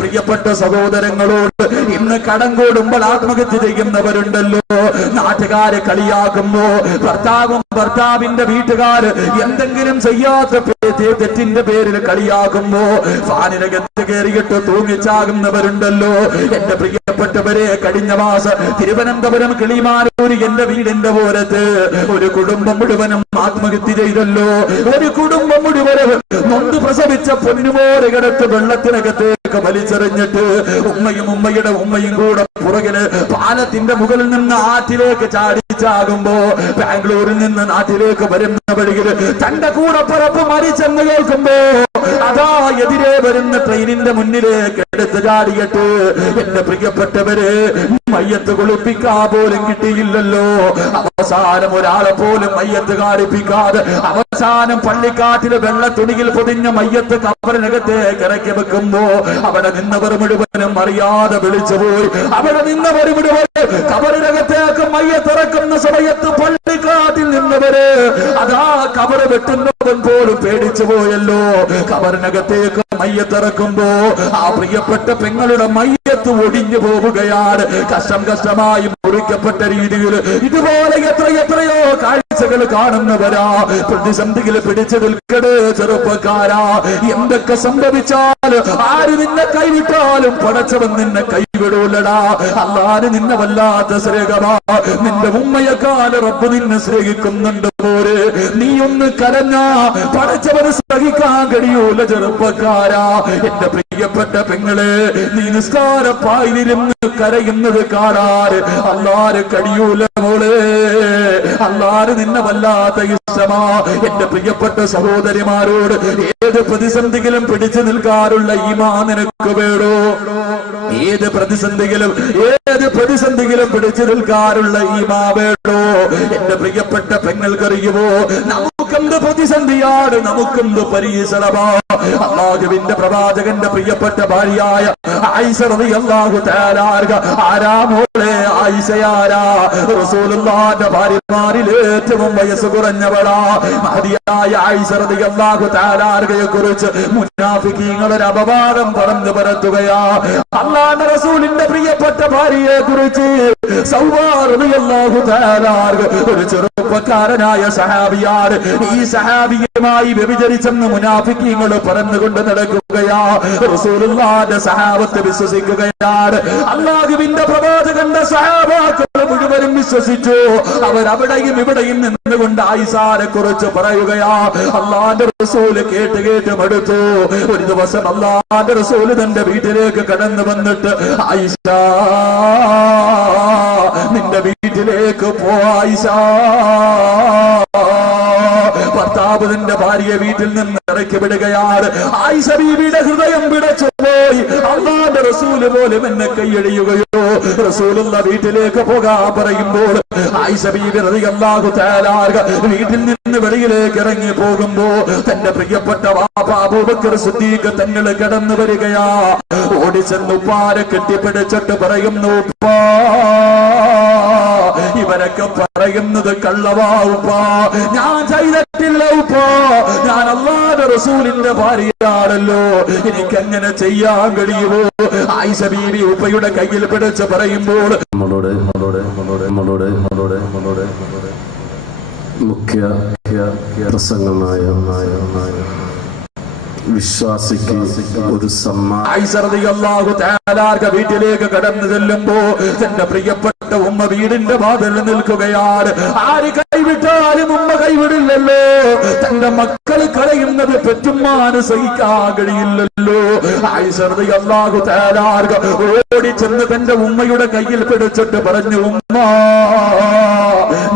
പ്രിയപ്പെട്ട സഹോദരങ്ങളോട് ഇന്ന് കടം കൂടുമ്പോൾ ആത്മഹത്യ ചെയ്യുന്നവരുണ്ടല്ലോ. നാട്ടുകാരെ കളിയാക്കുമ്പോ ഭർത്താവിന്റെ വീട്ടുകാര് എന്തെങ്കിലും ചെയ്യാത്ത തെറ്റിന്റെ പേരിൽ കളിയാക്കുമ്പോ ഫാനിനകത്ത് കയറിയിട്ട് തൂങ്ങിച്ചാകുന്നവരുണ്ടല്ലോ. എന്റെ പ്രിയപ്പെട്ടവരെ, കഴിഞ്ഞ മാസം തിരുവനന്തപുരം കിളിമാനൂർ എന്റെ വീടിന്റെ ഓരത്ത് ഒരു കുടുംബം മുഴുവനും ആത്മഹത്യ ചെയ്തല്ലോ. ഒരു കുടുംബം മുഴുവനും നൊന്ത് പ്രസവിച്ച പൊന്നുപോലെ കിടത്ത് വെള്ളത്തിനകത്തേക്ക് വലിച്ചെറിഞ്ഞിട്ട് ഉമ്മയുടെ ഉമ്മയും കൂടെ പുറകില് പാലത്തിന്റെ മുകളിൽ നിന്ന് ആറ്റിലേക്ക് ചാടിച്ചാകുമ്പോ ബാംഗ്ലൂരിൽ നിന്ന് നാട്ടിലേക്ക് വരുന്ന വഴിയിൽ തന്റെ കൂടെ പറപ്പ് മരിച്ചെന്ന് കേൾക്കുമ്പോ അതാ എതിരെ വരുന്ന ട്രെയിനിന്റെ മുന്നിലേക്ക് എടുത്ത് ചാടിയിട്ട് എന്റെ പ്രിയപ്പെട്ടവര് മയ്യത്ത് കുളിപ്പിക്കാ പോലും കിട്ടിയില്ലല്ലോ. അവസാനം ഒരാളെ പോലും മയ്യത്ത് കാണിപ്പിക്കാതെ അവസാനം പള്ളിക്കാട്ടില് വെള്ളത്തുണിയിൽ പൊതിഞ്ഞ മയ്യത്ത് കബറിനകത്തേക്ക് ഇറക്കി വെക്കുമ്പോ അവിടെ നിന്നവർ മുഴുവനും അറിയാതെ വിളിച്ചുപോയി. അവിടെ നിന്നവർ മുഴുവൻ കബറിനകത്തേക്ക് മയ്യത്തിറക്കുന്ന സമയത്ത് പള്ളിക്കാട്ടിൽ നിന്നവര് അതാ കബറ് വെട്ടുന്നവൻ പോലും പേടിച്ചു പോയല്ലോ. കബറിനകത്തേക്ക് മയ്യത്തിറക്കുമ്പോ ആ പ്രിയപ്പെട്ട പെങ്ങളുടെ മയ്യത്ത് ഒടിഞ്ഞു പോവുകയാണ്. കഷ്ടമായി മുറിക്കപ്പെട്ട രീതിയിൽ ഇതുപോലെ എത്രയോ കാഴ്ചകൾ കാണുന്നവരാ. പ്രതിസന്ധിയിൽ പിടിച്ചു നിൽക്കട് ചെറുപ്പക്കാരാ. എന്തൊക്കെ സംഭവിച്ചാൽ ആര് നിന്നെ കൈവിട്ടാലും പടച്ചവൻ നിന്നെ കൈവിടൂലടാ. അല്ലാതെ നിന്നെ വല്ലാത്ത സ്നേഹമാ. നിന്റെ ഉമ്മയെക്കാൾ റബ്ബ് നിന്നെ സ്നേഹിക്കുന്നുണ്ട് പോരെ. നീ ഒന്ന് കരഞ്ഞാ പടച്ചവന് സഹിക്കാൻ കഴിയൂല ചെറുപ്പക്കാരാ. എന്റെ പ്രിയപ്പെട്ട പെങ്ങളെ, നീ നിസ്കാരപ്പായിലിരുന്ന് കരയുന്നത് കാണാറ് അല്ലാതെ കഴിയൂല മോളെ. അല്ലാതെ നിന്നെ വല്ലാത്ത ഇഷ്ടമാ. എന്റെ പ്രിയപ്പെട്ട സഹോദരിമാരോട് ഏത് പ്രതിസന്ധിയിലും പിടിച്ചു നിൽക്കാറുള്ള ഈമാൻ നിനക്ക് വേണോ? ഏത് പ്രതിസന്ധിയിലും പിടിച്ചു നിൽക്കാറുള്ള ഈമാ വേണോ? എന്റെ പ്രിയപ്പെട്ട പെങ്ങൾക്കറിയുമോ, നമുക്കെന്ത് പ്രതിസന്ധിയാണ്, നമുക്കെന്ത് പരീക്ഷണമാ. അല്ലാഹുവിന്റെ പ്രവാചകന്റെ പ്രിയപ്പെട്ട ഭാര്യയായ ആയിഷ റളിയല്ലാഹു തആല ആരാ മോളെ? ആയിഷയാരാ? റസൂലുള്ളാഹിന്റെ ഭാര്യമാരിൽ ഏറ്റവും വയസ്സ് കുറഞ്ഞവളാ. മഹദിയായ ആയിഷ റളിയല്ലാഹു തആലയെ കുറിച്ച് മുനാഫിഖീങ്ങൾ ഒരു അപവാദം പറഞ്ഞു പരത്തുകയാ. അല്ലാഹുവിന്റെ റസൂലിന്റെ പ്രിയപ്പെട്ട ഭാര്യയെ കുറിച്ച് സൗവാ റളിയല്ലാഹു തആല ഒരു ചെറുപ്പക്കാരനായ സഹാബിയാണ്. ഈ സഹാബിയുമായി വ്യഭിചരിച്ചെന്ന് മുനാഫിഖീങ്ങൾ പറഞ്ഞുകൊണ്ട് നടക്കുകയാ. റസൂലുള്ളാഹിന്റെ സഹാബത്ത് വിശ്വസിക്കുകയാണ്. അല്ലാഹുവിന്റെ പ്രവാചകന്റെ സഹാബാക്കൾ മുഴുവനും വിശ്വസിച്ചു. അവരവിടെയും ഇവിടെയും നിന്നുകൊണ്ട് ആയിഷയെ കുറിച്ച് പറയുകയാ. അല്ലാഹുവിന്റെ റസൂല് കേട്ട് മടുത്തു. ഒരു ദിവസം അല്ലാഹുവിന്റെ റസൂല് തന്റെ വീട്ടിലേക്ക് കടന്നു വന്നിട്ട്, ആയിഷ നിന്റെ വീട്ടിലേക്ക് പോ ആയിഷ. ഭർത്താവ് തന്റെ ഭാര്യയെ വീട്ടിൽ നിന്ന് ഇറക്കി വിടുകയാണ്. ആയിഷ ബീവിയുടെ ഹൃദയം പിടച്ചുപോയി. അല്ലാഹുവിന്റെ റസൂല് പോലും എന്നെ കൈയടിയുകയോ. റസൂലുള്ള വീട്ടിലേക്ക് പോകാൻ പറയുമ്പോൾ ആയിഷ ബീവി റളിയല്ലാഹു തആല വീട്ടിൽ നിന്ന് വെളിയിലേക്ക് ഇറങ്ങി പോകുമ്പോ തന്റെ പ്രിയപ്പെട്ട വാപ്പ അബൂബക്കർ സിദ്ദീഖ് തങ്ങൾ കടന്നു വരികയാ. ഓടിച്ചെന്ന് ഉപ്പാരെ കെട്ടിപ്പിടിച്ചിട്ട് പറയുന്നു, ഉപ്പാ ഇവരൊക്കെ പറയുന്നത് കള്ളവാ ഉപ്പാ, ഞാൻ ചെയ്തിട്ടില്ല ഉപ്പാ, ഞാൻ അല്ലാഹുവിന്റെ റസൂലിന്റെ ഭാര്യയാണല്ലോ, എനിക്കങ്ങനെ ചെയ്യാൻ കഴിയുമോ? ആയിഷ ബീവി ഉപ്പയുടെ കയ്യിൽ പിടിച്ച് പറയുമ്പോൾ മുഖ്യ പ്രസംഗമായ വിശ്വാസിക്ക് ഒരു വീട്ടിലേക്ക് കടന്നു ചെല്ലുമ്പോ തന്റെ പ്രിയപ്പെട്ട ഉമ്മ വീടിന്റെ വാതിൽ നിൽക്കുകയാണ്. ആര് കൈവിട്ടാലും ഉമ്മ കൈവിടില്ലല്ലോ. തന്റെ മക്കൾ കരയുന്നത് പെറ്റുമ്മാന് സഹിക്കാൻ കഴിയില്ലല്ലോ. ആയിഷ റളിയല്ലാഹു തആല ഓടി ചെന്ന് തന്റെ ഉമ്മയുടെ കയ്യിൽ പിടിച്ചിട്ട് പറഞ്ഞു, ഉമ്മ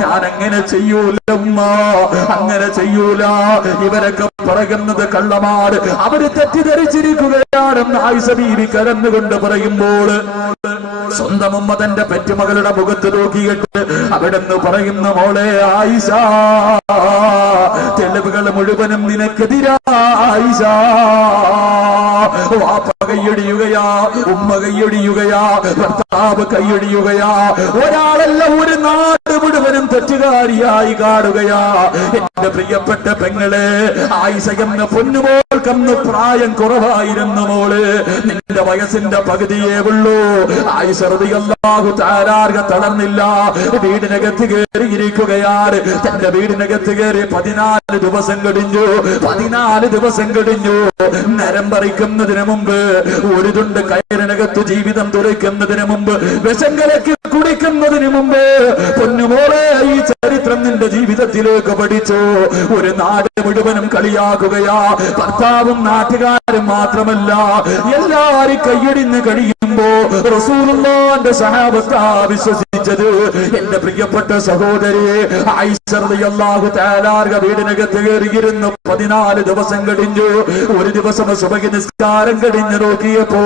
ഞാൻ അങ്ങനെ ചെയ്യൂല ഉമ്മ, അങ്ങനെ ചെയ്യൂല, ഇവരൊക്കെ പറയുന്നത് കള്ളമാണ്, അവര് തെറ്റിദ്ധരിച്ചിരിക്കുകയാണെന്ന് ആയിഷ ബീവി കരന്നുകൊണ്ട് പറയുമ്പോൾ സ്വന്തം ഉമ്മ തന്റെ പെറ്റുമകളുടെ മുഖത്ത് നോക്കിയിട്ട് അവിടെന്ന് പറയുന്ന, മോളെ ആയിഷ, തെളിവുകൾ മുഴുവനും നിനക്കെതിരാ ആയിഷ. വാപ്പ കൈയടിയുകയാ, ഉമ്മ കൈയടിയുകയാ, ഭർത്താവ് കൈയടിയുകയാ. ഒരാളല്ല, ഒരു നാട് മുഴുവനും തെറ്റുകാരിയായി കാണുകയാ. എന്റെ പ്രിയപ്പെട്ട പെങ്ങളെ, ആയിഷ എന്ന പൊന്നുമോൾക്കന്ന് പ്രായം കുറവായിരുന്നു മോള്. നിന്റെ വയസ്സിന്റെ പകുതിയേ ഉള്ളൂ. ആയിഷ റളിയല്ലാഹു തആല തളർന്നില്ല. വീടിനകത്ത് കയറിയിരിക്കുകയാണ്. തന്റെ വീടിനകത്ത് കയറി 14 ദിവസം കഴിഞ്ഞു. 14 ദിവസം കഴിഞ്ഞു. നരം പറിക്കുന്നതിന് മുമ്പ്, ഒരു തുണ്ട് കയറിനകത്ത് ജീവിതം തുറയ്ക്കുന്നതിന് മുമ്പ്, വിഷം കലക്കി കുടിക്കുന്നതിന് മുമ്പ്, പൊന്നുമോളെ ഈ ചരിത്രം നിന്റെ ജീവിതത്തിലേക്ക് പഠിച്ചു. ഒരു നാട് മുഴുവനും കളിയാക്കുകയാ. ഭർത്താവും നാട്ടുകാരും മാത്രമല്ല, എല്ലാരും കൈയടിന്ന് കഴിയുമ്പോ റസൂലുള്ളാഹിന്റെ സഹാബത്താ വിശ്വസിച്ചത്. എന്റെ പ്രിയപ്പെട്ട സഹോദരി, ആയിഷ റളിയല്ലാഹു തആല വീടിനകത്ത് കയറിയിരുന്നു. 14 ദിവസം കഴിഞ്ഞു. ഒരു ദിവസം സുബഹി നിസ്കാരം കഴിഞ്ഞു നോക്കിയപ്പോ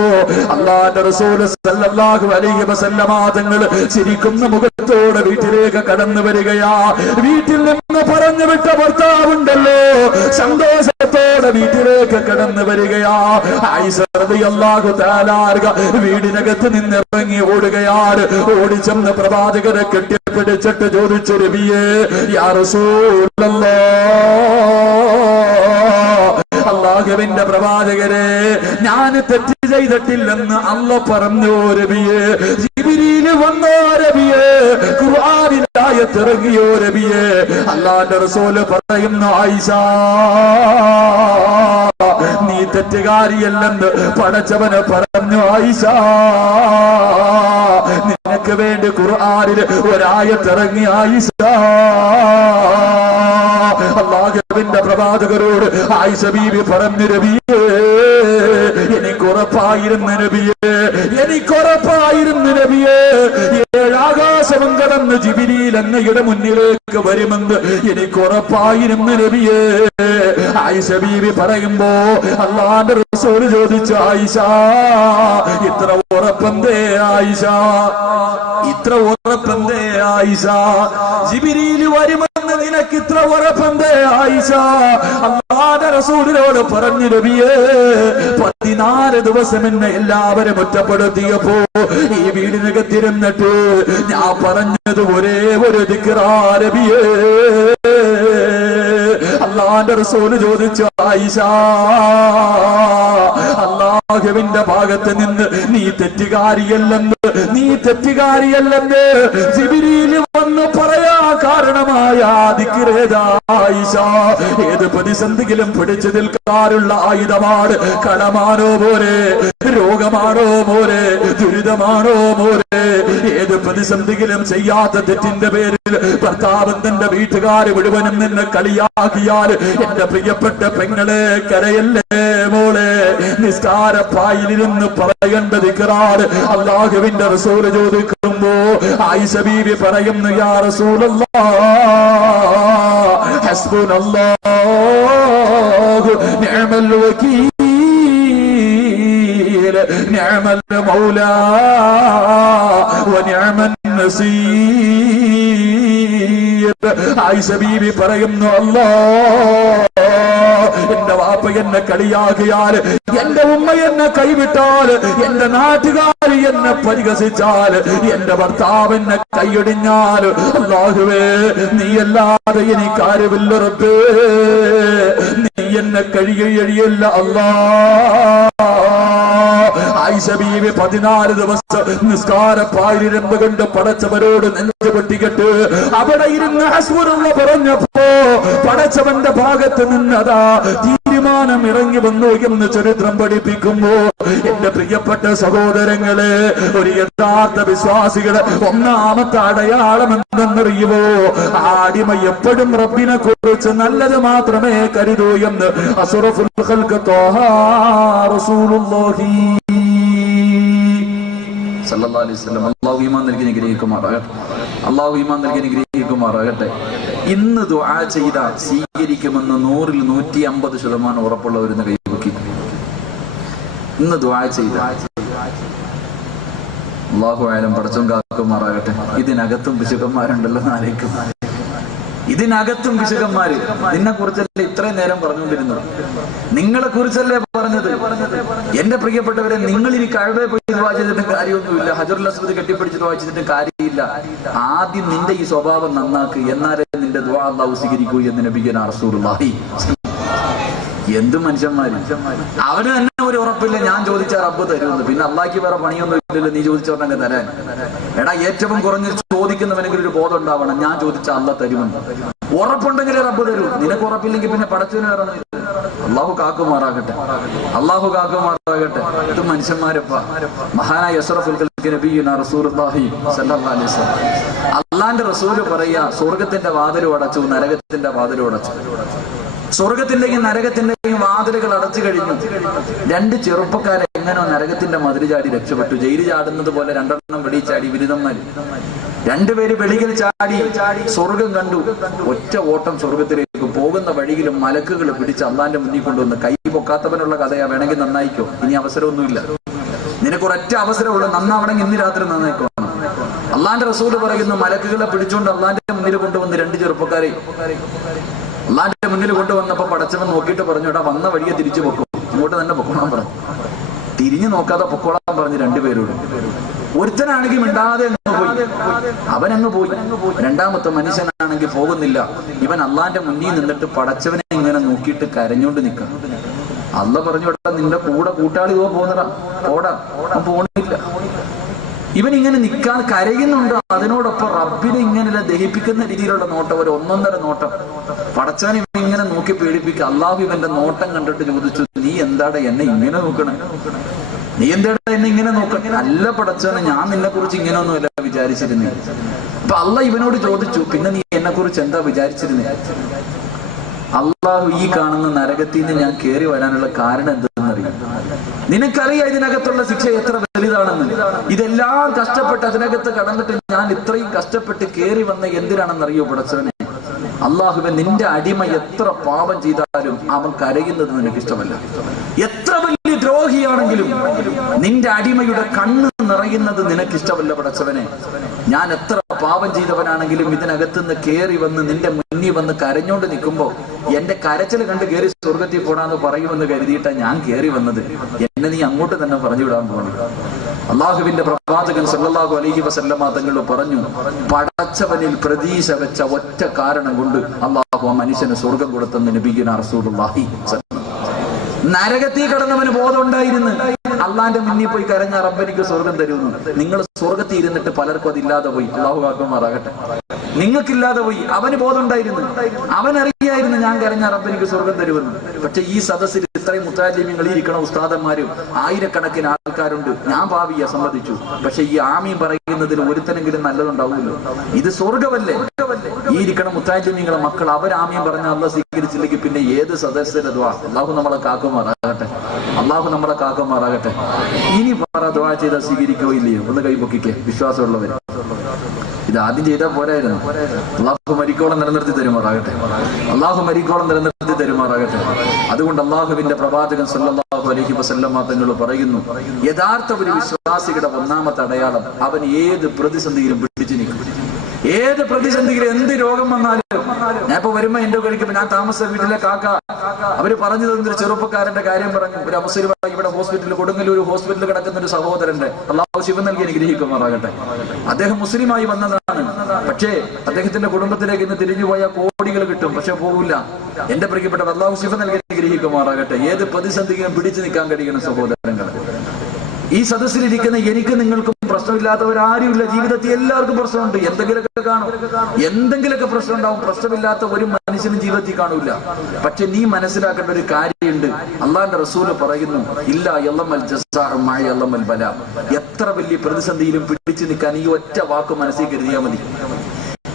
അല്ലാഹുവിന്റെ റസൂൽ സല്ലല്ലാഹു അലൈഹി വസല്ലമ തങ്ങൾ ചിരിക്കുന്ന മുഖത്തോടെ വീട്ടിലേക്ക് കടന്നു വരികയാ. വീട്ടിൽ നിന്ന് പറഞ്ഞു വിട്ട ഭർത്താവുണ്ടല്ലോ, സന്തോഷത്തോടെ വീട്ടിലേക്ക് കടന്നു വരികയാ. ആയിഷ റളിയല്ലാഹു തആല വീടിനകത്ത് നിന്നിറങ്ങി ഓടുകയാണ്. ഓടിച്ചെന്ന് പ്രവാചകരെ കെട്ടിപ്പിടിച്ചിട്ട് ചോദിച്ചു, നബിയേ, യാ റസൂലല്ലാഹ്, അല്ലാഹുവിന്റെ പ്രവാചകരെ, ഞാൻ തെറ്റ് ചെയ്തിട്ടില്ലെന്ന് അല്ലാഹ് പറഞ്ഞു. നബിയേ, ജിബ്രീൽ വന്നോ നബിയേ, ഖുർആനിൽ ആയത്ത് ഇറങ്ങിയോ നബിയേ? അല്ലാഹുവിന്റെ റസൂൽ പറയുന്നു, ആയിഷ, നീ തെറ്റുകാരിയല്ലെന്ന് പടച്ചവന് പറഞ്ഞു. ആയിഷ, നിനക്ക് വേണ്ടി ഖുർആനിൽ ഒരായത്ത് ഇറങ്ങി. ആയിഷ, അല്ലാഹുവിന്റെ പ്രവാചകരോട് ആയിഷ ബീവി പറഞ്ഞു, നബിയേ, എനിക്കുറപ്പായിരുന്നു നബിയേ, എനിക്കുറപ്പായിരുന്നു നബിയേ, 7 ആകാശവും കടന്ന് ജിബ്രീൽ അങ്ങയുടെ മുന്നിലേക്ക് വരുമെന്ന് എനിക്കുറപ്പായിരുന്നു നബിയേ. ആയിഷ ബീവി പറയുമ്പോ അല്ലാഹുവിന്റെ റസൂൽ ചോദിച്ചു, ആയിഷ, ഇത്ര ഉറപ്പെന്തേ ആയിഷ, ഇത്ര ഉറപ്പെന്തേ ആയിഷ? ജിബ്രീൽ വരുമെന്ന് നിനക്ക് ഇത്ര ഉറപ്പെന്തേ ആയിഷ? അല്ലാഹുവിന്റെ റസൂലിനോട് പറഞ്ഞു, നബിയേ, 14 ദിവസം എന്നെ എല്ലാവരും ഒറ്റപ്പെടുത്തിയപ്പോ ഈ വീടിനകത്തിരുന്നിട്ട് ഞാൻ പറഞ്ഞത് ഒരേ ഒരു ദിക്റാ നബിയേ. അല്ലാഹുവിന്റെ റസൂൽ ചോദിച്ചു, ആയിഷ, അല്ലാഹുവിന്റെ ഭാഗത്ത് നിന്ന് നീ തെറ്റുകാരിയല്ലെന്ന്, നീ തെറ്റുകാരിയല്ലെന്ന് ജിബ്രീൽ വന്ന് പറയാ കാരണമായ ദിക്റേതാ ആയിഷ? ഏത് പ്രതിസന്ധിയിലും പിടിച്ചു നിൽക്കാനുള്ള ആയുധമാണ്. കടമാണോ പോലെ, രോഗമാണോ പോലെ, ദുരിതമാണോ പോലെ, ഏത് പ്രതിസന്ധിയിലും ചെയ്യാത്ത തെറ്റിന്റെ പേരിൽ ഭർത്താവും തന്റെ വീട്ടുകാർ മുഴുവനും നിന്നെ കളിയാക്കിയാൽ എന്റെ പ്രിയപ്പെട്ട പെങ്ങളെ കരയല്ലേ മോളെ. നിസ്കാരപ്പായിലിരുന്ന് പറയേണ്ട ദിക്റാണ്. അല്ലാഹുവിന്റെ റസൂൽ ചോദിക്കുമ്പോ ആയിഷ ബീവി പറയുന്നു, യാ റസൂലല്ലാഹ്, ഹസ്ബുനല്ലാഹു നിഅമൽ വകീൽ, നിഅമൽ മൗലാ വനിഅമൻ നസീർ. ആയിഷ ബീവി പറയുന്നു, അല്ലാഹ്, എന്റെ വാപ്പ എന്നെ കളിയാക്കിയാൽ, എന്റെ ഉമ്മ എന്നെ കൈവിട്ടാൽ, എന്റെ നാട്ടുകാർ എന്നെ പരിഹസിച്ചാൽ, എന്റെ ഭർത്താവ് എന്നെ കൈയൊടിഞ്ഞാൽ, അല്ലാഹുവേ, നീയല്ലാതെ എനിക്കാരുമില്ല റബ്ബേ, നീ എന്നെ കഴിയല്ല അല്ലാഹ്. ആയിഷ ബീവി 14 ദിവസം നിസ്കാരപ്പായിലിരുന്ന് കൊണ്ട് പടച്ചവരോട് നെഞ്ചു പൊട്ടിക്കെട്ട് അവിടെ ഇരുന്ന് ഹസ്ബുനല്ലാഹ് പറഞ്ഞപ്പോ പടച്ചവന്റെ ഭാഗത്ത് നിന്നതാ തീരുമാനം ഇറങ്ങി വന്നു എന്ന് ചരിത്രം പഠിപ്പിക്കുമ്പോ എന്റെ പ്രിയപ്പെട്ട സഹോദരങ്ങളെ, ഒരു യഥാർത്ഥ വിശ്വാസികളുടെ ഒന്നാമത്തെ അടയാളം എന്തെന്നറിയുമോ? ആടിമ എപ്പോഴും റബ്ബിനെ കുറിച്ച് നല്ലത് മാത്രമേ കരുതൂ എന്ന് അസ്റഫുൽ ഖൽഖ് ത്വാഹ റസൂലുള്ളാഹി സല്ലല്ലാഹു അലൈഹി വസല്ലം. അല്ലാഹു ഈമാൻ നൽകി അനുഗ്രഹിക്കുമാറാകട്ടെ. അല്ലാഹു ഈമാൻ നൽകി അനുഗ്രഹിക്കുമാറാകട്ടെ. ഇന്ന് ദുആ ചെയ്ത സ്വീകരിക്കുമെന്ന് 100-ൽ 150% ഉറപ്പുള്ളവരെന്ന് കൈവക്കി. ഇന്ന് ദുആ ചെയ്ത അല്ലാഹു ആലം പടച്ചോൻ കാക്കുമാറാകട്ടെ. ഇതിനകത്തും പിശുക്കന്മാരുണ്ടല്ലോ, ആരേക്കും ഇതിനകത്തും പിശുക്കന്മാര്. നിന്നെ കുറിച്ചല്ലേ ഇത്രയും നേരം പറഞ്ഞുകൊണ്ടിരുന്നത്, നിങ്ങളെ കുറിച്ചല്ലേ പറഞ്ഞത്. എന്റെ പ്രിയപ്പെട്ടവരെ, നിങ്ങൾ ഇനി കഅബയെ പോയി ദുആ ചെയ്തിട്ടും കാര്യമൊന്നുമില്ല, ഹജറുൽ അസ്വദ് കെട്ടിപ്പിടിച്ച് ദുആ ചെയ്തിട്ടും കാര്യമില്ല. ആദ്യം നിന്റെ ഈ സ്വഭാവം നന്നാക്ക്, എന്നാലേ നിന്റെ ദുആ അല്ലാഹു സ്വീകരിക്കൂ എന്ന് നബിയുനാ റസൂലുള്ളാഹി. എന്ത് മനുഷ്യന്മാര്! അവന് തന്നെ ഒരു ഉറപ്പില്ല, ഞാൻ ചോദിച്ചാൽ റബ്ബ് തരുമെന്ന്. പിന്നെ അള്ളാഹ്ക്ക് വേറെ പണിയൊന്നും ഇല്ലല്ലോ നീ ചോദിച്ചോണ്ടെങ്കിൽ തരാൻ. എടാ, ഏറ്റവും കുറഞ്ഞ് ചോദിക്കുന്നവനെങ്കിലും ഒരു ബോധം ഉണ്ടാവണം, ഞാൻ ചോദിച്ചാൽ അള്ളാഹ് തരുമെന്ന്. ഉറപ്പുണ്ടെങ്കിലേ റബ്ബ് തരൂ. നിനക്ക് ഉറപ്പില്ലെങ്കിൽ പിന്നെ പടച്ചവന് വേറെ അള്ളാഹു കാക്കുമാറാകട്ടെ, അള്ളാഹു കാക്കുമാറാകട്ടെ. ഇത് മനുഷ്യന്മാരപ്പാ. മഹാനായ അഷ്റഫുൽ ഖൽഖ് നബിയുനാ റസൂലുള്ളാഹി സ്വല്ലല്ലാഹു അലൈഹി വസല്ലം, അള്ളാന്റെ റസൂല് പറയാ, സ്വർഗത്തിന്റെ വാതിലും അടച്ചു, നരകത്തിന്റെ വാതിലും അടച്ചു. സ്വർഗത്തിന്റെയും നരകത്തിന്റെയും വാതിലുകൾ അടച്ചു കഴിഞ്ഞു. രണ്ട് ചെറുപ്പക്കാരെ എങ്ങനോ നരകത്തിന്റെ മതില് ചാടി രക്ഷപ്പെട്ടു. ജയില് ചാടുന്നത് പോലെ രണ്ടെണ്ണം വെളി ചാടി ബിരുദന്മാര്. രണ്ടുപേര് വെളിയിൽ ചാടി സ്വർഗം കണ്ടു. ഒറ്റ ഓട്ടം സ്വർഗത്തിലേക്ക്. പോകുന്ന വഴിയിലും മലക്കുകൾ പിടിച്ച് അള്ളാന്റെ മുന്നിൽ കൊണ്ടുവന്ന്. കൈ പൊക്കാത്തവനുള്ള കഥയാ, വേണമെങ്കിൽ നന്നായിക്കോ, ഇനി അവസരമൊന്നുമില്ല, നിനക്ക് ഒരൊറ്റ അവസരമുള്ളൂ, നന്നാവണമെങ്കിൽ ഇന്ന് രാത്രി നന്നായിക്കോ. അള്ളാന്റെ റസൂല് പറയുന്നു, മലക്കുകളെ പിടിച്ചുകൊണ്ട് അള്ളാന്റെ മുന്നിൽ കൊണ്ടുവന്ന് രണ്ട് ചെറുപ്പക്കാരെ അള്ളാന്റെ മുന്നിൽ കൊണ്ടുവന്നപ്പോ പടച്ചവൻ നോക്കിയിട്ട് പറഞ്ഞു, എടാ, വന്ന വഴിയെ തിരിച്ചു പൊക്കും, ഇങ്ങോട്ട് തന്നെ പൊക്കോളാൻ പറഞ്ഞു. തിരിഞ്ഞു നോക്കാതെ പൊക്കോളാൻ പറഞ്ഞു രണ്ടുപേരോട്. ഒരുത്തനാണെങ്കിൽ മിണ്ടാതെ അങ്ങ് പോയി, അവനങ്ങ് പോയി. രണ്ടാമത്തെ മനുഷ്യനാണെങ്കിൽ പോകുന്നില്ല. ഇവൻ അള്ളാന്റെ മുന്നിൽ നിന്നിട്ട് പടച്ചവനെ ഇങ്ങനെ നോക്കിയിട്ട് കരഞ്ഞോണ്ട് നിൽക്കാം. അള്ള പറഞ്ഞു, എടാ, നിന്റെ കൂടെ കൂട്ടാളി പോകുന്നടാ, ഓടാ, പോണില്ല. ഇവൻ ഇങ്ങനെ നിൽക്കാൻ കരയുന്നുണ്ട്. അതിനോടൊപ്പം റബ്ബിനെ ഇങ്ങനെ ദഹിപ്പിക്കുന്ന രീതിയിലുള്ള നോട്ടം, ഒരു ഒന്നൊന്നര നോട്ടം. പടച്ചവൻ ഇവൻ ഇങ്ങനെ നോക്കി പേടിപ്പിക്കുക. അള്ളാഹു ഇവന്റെ നോട്ടം കണ്ടിട്ട് ചോദിച്ചു, നീ എന്താടാ എന്നെ ഇങ്ങനെ നോക്കണേ? നീ എന്താടാ എന്നെ ഇങ്ങനെ നോക്കണേ? അല്ല പടച്ചവനെ, ഞാൻ നിന്നെ കുറിച്ച് ഇങ്ങനെയൊന്നുമല്ല വിചാരിച്ചിരുന്നേ. അപ്പൊ അള്ള ഇവനോട് ചോദിച്ചു, പിന്നെ നീ എന്നെ കുറിച്ച് എന്താ വിചാരിച്ചിരുന്നേ? അള്ളാഹു ഈ കാണുന്ന നരകത്തിൽ നിന്ന് ഞാൻ കയറി വരാനുള്ള കാരണം എന്തെന്നറിയാം. നിനക്കറിയാം ഇതിനകത്തുള്ള ശിക്ഷ എത്ര വലുതാണെന്ന്. ഇതെല്ലാം കഷ്ടപ്പെട്ട് അതിനകത്ത് കടന്നിട്ട് ഞാൻ ഇത്രയും കഷ്ടപ്പെട്ട് കയറി വന്ന എന്തിനാണെന്നറിയോ പടച്ചവനെ? അള്ളാഹുവെ, നിന്റെ അടിമ എത്ര പാപം ചെയ്താലും അവൻ കരയുന്നത് നിനക്ക് ഇഷ്ടമല്ല. എത്ര വലിയ ദ്രോഹിയാണെങ്കിലും നിന്റെ അടിമയുടെ കണ്ണ് നിറയുന്നത് നിനക്ക് ഇഷ്ടമല്ല പടച്ചവനെ. ഞാൻ എത്ര പാപം ചെയ്തവനാണെങ്കിലും ഇതിനകത്തുനിന്ന് കയറി വന്ന് നിന്റെ മുന്നിൽ വന്ന് കരഞ്ഞോണ്ട് നിൽക്കുമ്പോ എന്റെ കരച്ചിൽ കണ്ട് കയറി സ്വർഗത്തിൽ പോടാന്ന് പറയുമെന്ന് കരുതിയിട്ടാണ് ഞാൻ കയറി വന്നത്. എന്നെ നീ അങ്ങോട്ട് തന്നെ പറഞ്ഞു വിടാൻ പോകണം. അള്ളാഹുവിന്റെ പ്രവാചകൻ സല്ലല്ലാഹു അലൈഹി വസല്ലമ തങ്ങൾ പറഞ്ഞു, പടച്ചവനിൽ പ്രതീക്ഷ വെച്ച ഒറ്റ കാരണം കൊണ്ട് അള്ളാഹു ആ മനുഷ്യന് സ്വർഗം കൊടുത്തെന്ന് നബിയുനാ റസൂലുള്ളാഹി. നരകത്തിൽ കിടന്നവന് ബോധം ഉണ്ടായിരുന്നു, അള്ളാന്റെ മുന്നിൽ പോയി കരഞ്ഞ റബ്ബനിക്ക് സ്വർഗം തരുമെന്ന്. നിങ്ങൾ സ്വർഗത്തിൽ ഇരുന്നിട്ട് പലർക്കും അതില്ലാതെ പോയി. അള്ളാഹു കാക്കുമാറാകട്ടെ. നിങ്ങൾക്കില്ലാതെ പോയി. അവന് ബോധം ഉണ്ടായിരുന്നു, അവനറിയായിരുന്നു ഞാൻ കരഞ്ഞ റബ്ബനിക്ക് സ്വർഗം തരുമെന്ന്. പക്ഷെ ഈ സദസ്സിൽ ഇത്രയും മുത്താലിമീങ്ങൾ ഇരിക്കണ ഉസ്താദന്മാരും ആയിരക്കണക്കിന് ആൾക്കാരുണ്ട്. ഞാൻ ഭാവിയെ സമ്മതിച്ചു. പക്ഷെ ഈ ആമീൻ പറയുന്നതിൽ ഒരുത്തനെങ്കിലും നല്ലതുണ്ടാവുമല്ലോ. ഇത് സ്വർഗമല്ലേ? ഈ ഇരിക്കണ മുത്താലിമീങ്ങളെ മക്കൾ അവരാമീൻ പറഞ്ഞ അള്ളാഹ് സ്വീകരിച്ചില്ലെങ്കിൽ പിന്നെ ഏത് സദസ്സിന്റെ ദുആ? അള്ളാഹു നമ്മളെ കാക്കുമാറാകട്ടെ, അള്ളാഹു നമ്മളെ കാക്കുമാറാകട്ടെ. ഇനി പറ, ദുആ ചെയ്താൽ സ്വീകരിക്കോ ഇല്ലയോ? ഒന്ന് കൈപൊക്കിക്കേ വിശ്വാസമുള്ളവർ. ഇത് ആദ്യം ചെയ്താൽ പോരായിരുന്നു. അള്ളാഹു മരിക്കോളം നിലനിർത്തി തരുമാറാകട്ടെ, അള്ളാഹു മരിക്കോളം നിലനിർത്തി തരുമാറാകട്ടെ. അതുകൊണ്ട് അള്ളാഹുവിന്റെ പ്രവാചകൻ സല്ലല്ലാഹു അലൈഹി വസല്ലമ തങ്ങൾ പറയുന്നു, യഥാർത്ഥ ഒരു വിശ്വാസിയുടെ ഒന്നാമത്തെ അടയാളം അവൻ ഏത് പ്രതിസന്ധിയിലും പിടിച്ചു നിൽക്കും. ഏത് പ്രതിസന്ധിയിലും എന്ത് രോഗം വന്നാലും. ഞാൻ ഇപ്പൊ വരുമ്പോ എന്റെ കഴിക്കുമ്പോ ഞാൻ താമസ വീട്ടിലെ കാക്ക അവര് പറഞ്ഞു തന്നൊരു ചെറുപ്പക്കാരന്റെ കാര്യം പറഞ്ഞു. ഒരു മുസ്ലിമായി ഇവിടെ ഹോസ്പിറ്റലിൽ, കൊടുങ്ങല്ലൂർ ഹോസ്പിറ്റലിൽ കിടക്കുന്ന ഒരു സഹോദരന്റെ, അള്ളാഹു ശിവ നൽകി അനുഗ്രഹിക്കുമാറാകട്ടെ. അദ്ദേഹം മുസ്ലിമായി വന്നതാണ്. പക്ഷേ അദ്ദേഹത്തിന്റെ കുടുംബത്തിലേക്ക് ഇന്ന് തിരിഞ്ഞുപോയാൽ കോടികൾ കിട്ടും, പക്ഷെ പോകില്ല. എന്റെ പ്രിയപ്പെട്ട അള്ളാഹു ശിവ നൽകി അനുഗ്രഹിക്കുമാറാകട്ടെ. ഏത് പ്രതിസന്ധിയും പിടിച്ചു നിൽക്കാൻ കഴിയണം സഹോദരങ്ങൾ. ഈ സദസ്സിലിരിക്കുന്ന എനിക്ക് നിങ്ങൾക്കും പ്രശ്നമില്ലാത്തവരാരുമില്ല. ജീവിതത്തിൽ എല്ലാവർക്കും പ്രശ്നമുണ്ട്, എന്തെങ്കിലുമൊക്കെ കാണും, എന്തെങ്കിലുമൊക്കെ പ്രശ്നം ഉണ്ടാവും. പ്രശ്നമില്ലാത്ത ഒരു മനുഷ്യനും ജീവിതത്തിൽ കാണൂല. പക്ഷെ നീ മനസ്സിലാക്കേണ്ട ഒരു കാര്യമുണ്ട്. അള്ളാന്റെ റസൂല് പറയുന്നു, ഇല്ല യല്ലമൽ ജസാഉ മഅ യല്ലമൽ ബലാ. എത്ര വലിയ പ്രതിസന്ധിയിലും പിടിച്ചു നിൽക്കാൻ ഈ ഒറ്റ വാക്ക് മനസ്സിൽ കരുതിയാൽ മതി.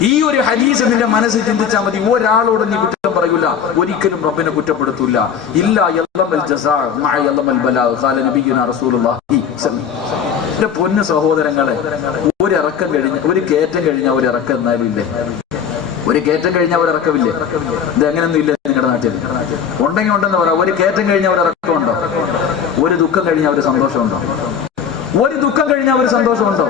ഈ ഒരു ഹദീസ് നിന്റെ മനസ്സിൽ ചിന്തിച്ചാൽ മതി. ഒരാളോട് നീ കുറ്റം പറയൂല, ഒരിക്കലും റബ്ബിനെ കുറ്റപ്പെടുത്തൂല. ഇല്ല യല്ലമൽ ജസാഉ മഅ യല്ലമൽ ബലാ ഖാല നബിയുനാ റസൂലുള്ളാഹി. എന്റെ പൊന്നു സഹോദരങ്ങളെ, ഒരിറക്കം കഴിഞ്ഞ ഒരു കയറ്റം കഴിഞ്ഞാൽ ഒരു ഇറക്കം എന്നാലും ഇല്ലേ? ഒരു കയറ്റം കഴിഞ്ഞാൽ ഒരു ഇറക്കമില്ലേ? ഇത് അങ്ങനെയൊന്നും ഇല്ല നിങ്ങളുടെ നാട്ടിൽ. ഉണ്ടെങ്കിൽ ഉണ്ടെന്ന് പറയാം. ഒരു കയറ്റം കഴിഞ്ഞാൽ ഒരു ഇറക്കമുണ്ടോ? ഒരു ദുഃഖം കഴിഞ്ഞാൽ ഒരു സന്തോഷമുണ്ടോ? ഒരു ദുഃഖം കഴിഞ്ഞാൽ ഒരു സന്തോഷമുണ്ടോ?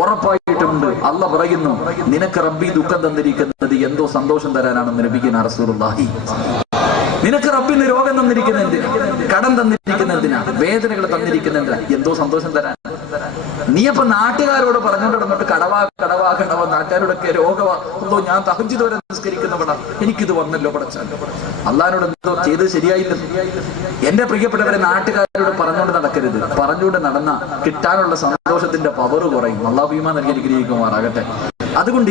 ഉറപ്പായിട്ടും ഉറപ്പായിട്ടുണ്ട്. അല്ല പറയുന്നു, നിനക്ക് റബ്ബി ദുഃഖം തന്നിരിക്കുന്നത് എന്തോ സന്തോഷം തരാനാണെന്ന് നബിയുനാ റസൂലുള്ളാഹി. നിനക്ക് റബ്ബിന് രോഗം തന്നിരിക്കുന്ന എന്തിനാ? കടം തന്നിരിക്കുന്ന എന്തിനാ? വേദനകൾ തന്നിരിക്കുന്ന എന്തിനാ? എന്തോ സന്തോഷം തരാൻ. നീ അപ്പൊ നാട്ടുകാരോട് പറഞ്ഞോണ്ട് നടന്നിട്ട് കടവാ നാട്ടുകാരോടൊക്കെ രോഗമാ, എന്തോ ഞാൻ തഹജ്ജുദ് വരെ നിസ്കരിക്കുന്നവടാ, എനിക്കിത് വന്നല്ലോ പടച്ചാൻ, അള്ളാഹിനോട് എന്തോ ചെയ്ത് ശരിയായില്ല. എന്റെ പ്രിയപ്പെട്ടവരെ, നാട്ടുകാരോട് പറഞ്ഞുകൊണ്ട് നടക്കരുത്. പറഞ്ഞുകൊണ്ട് നടന്ന കിട്ടാനുള്ള സന്തോഷത്തിന്റെ പവർ കുറയും. അള്ളാഹു ഈമാൻ നൽകി അനുഗ്രഹിക്കുമാറാകട്ടെ. അതുകൊണ്ട്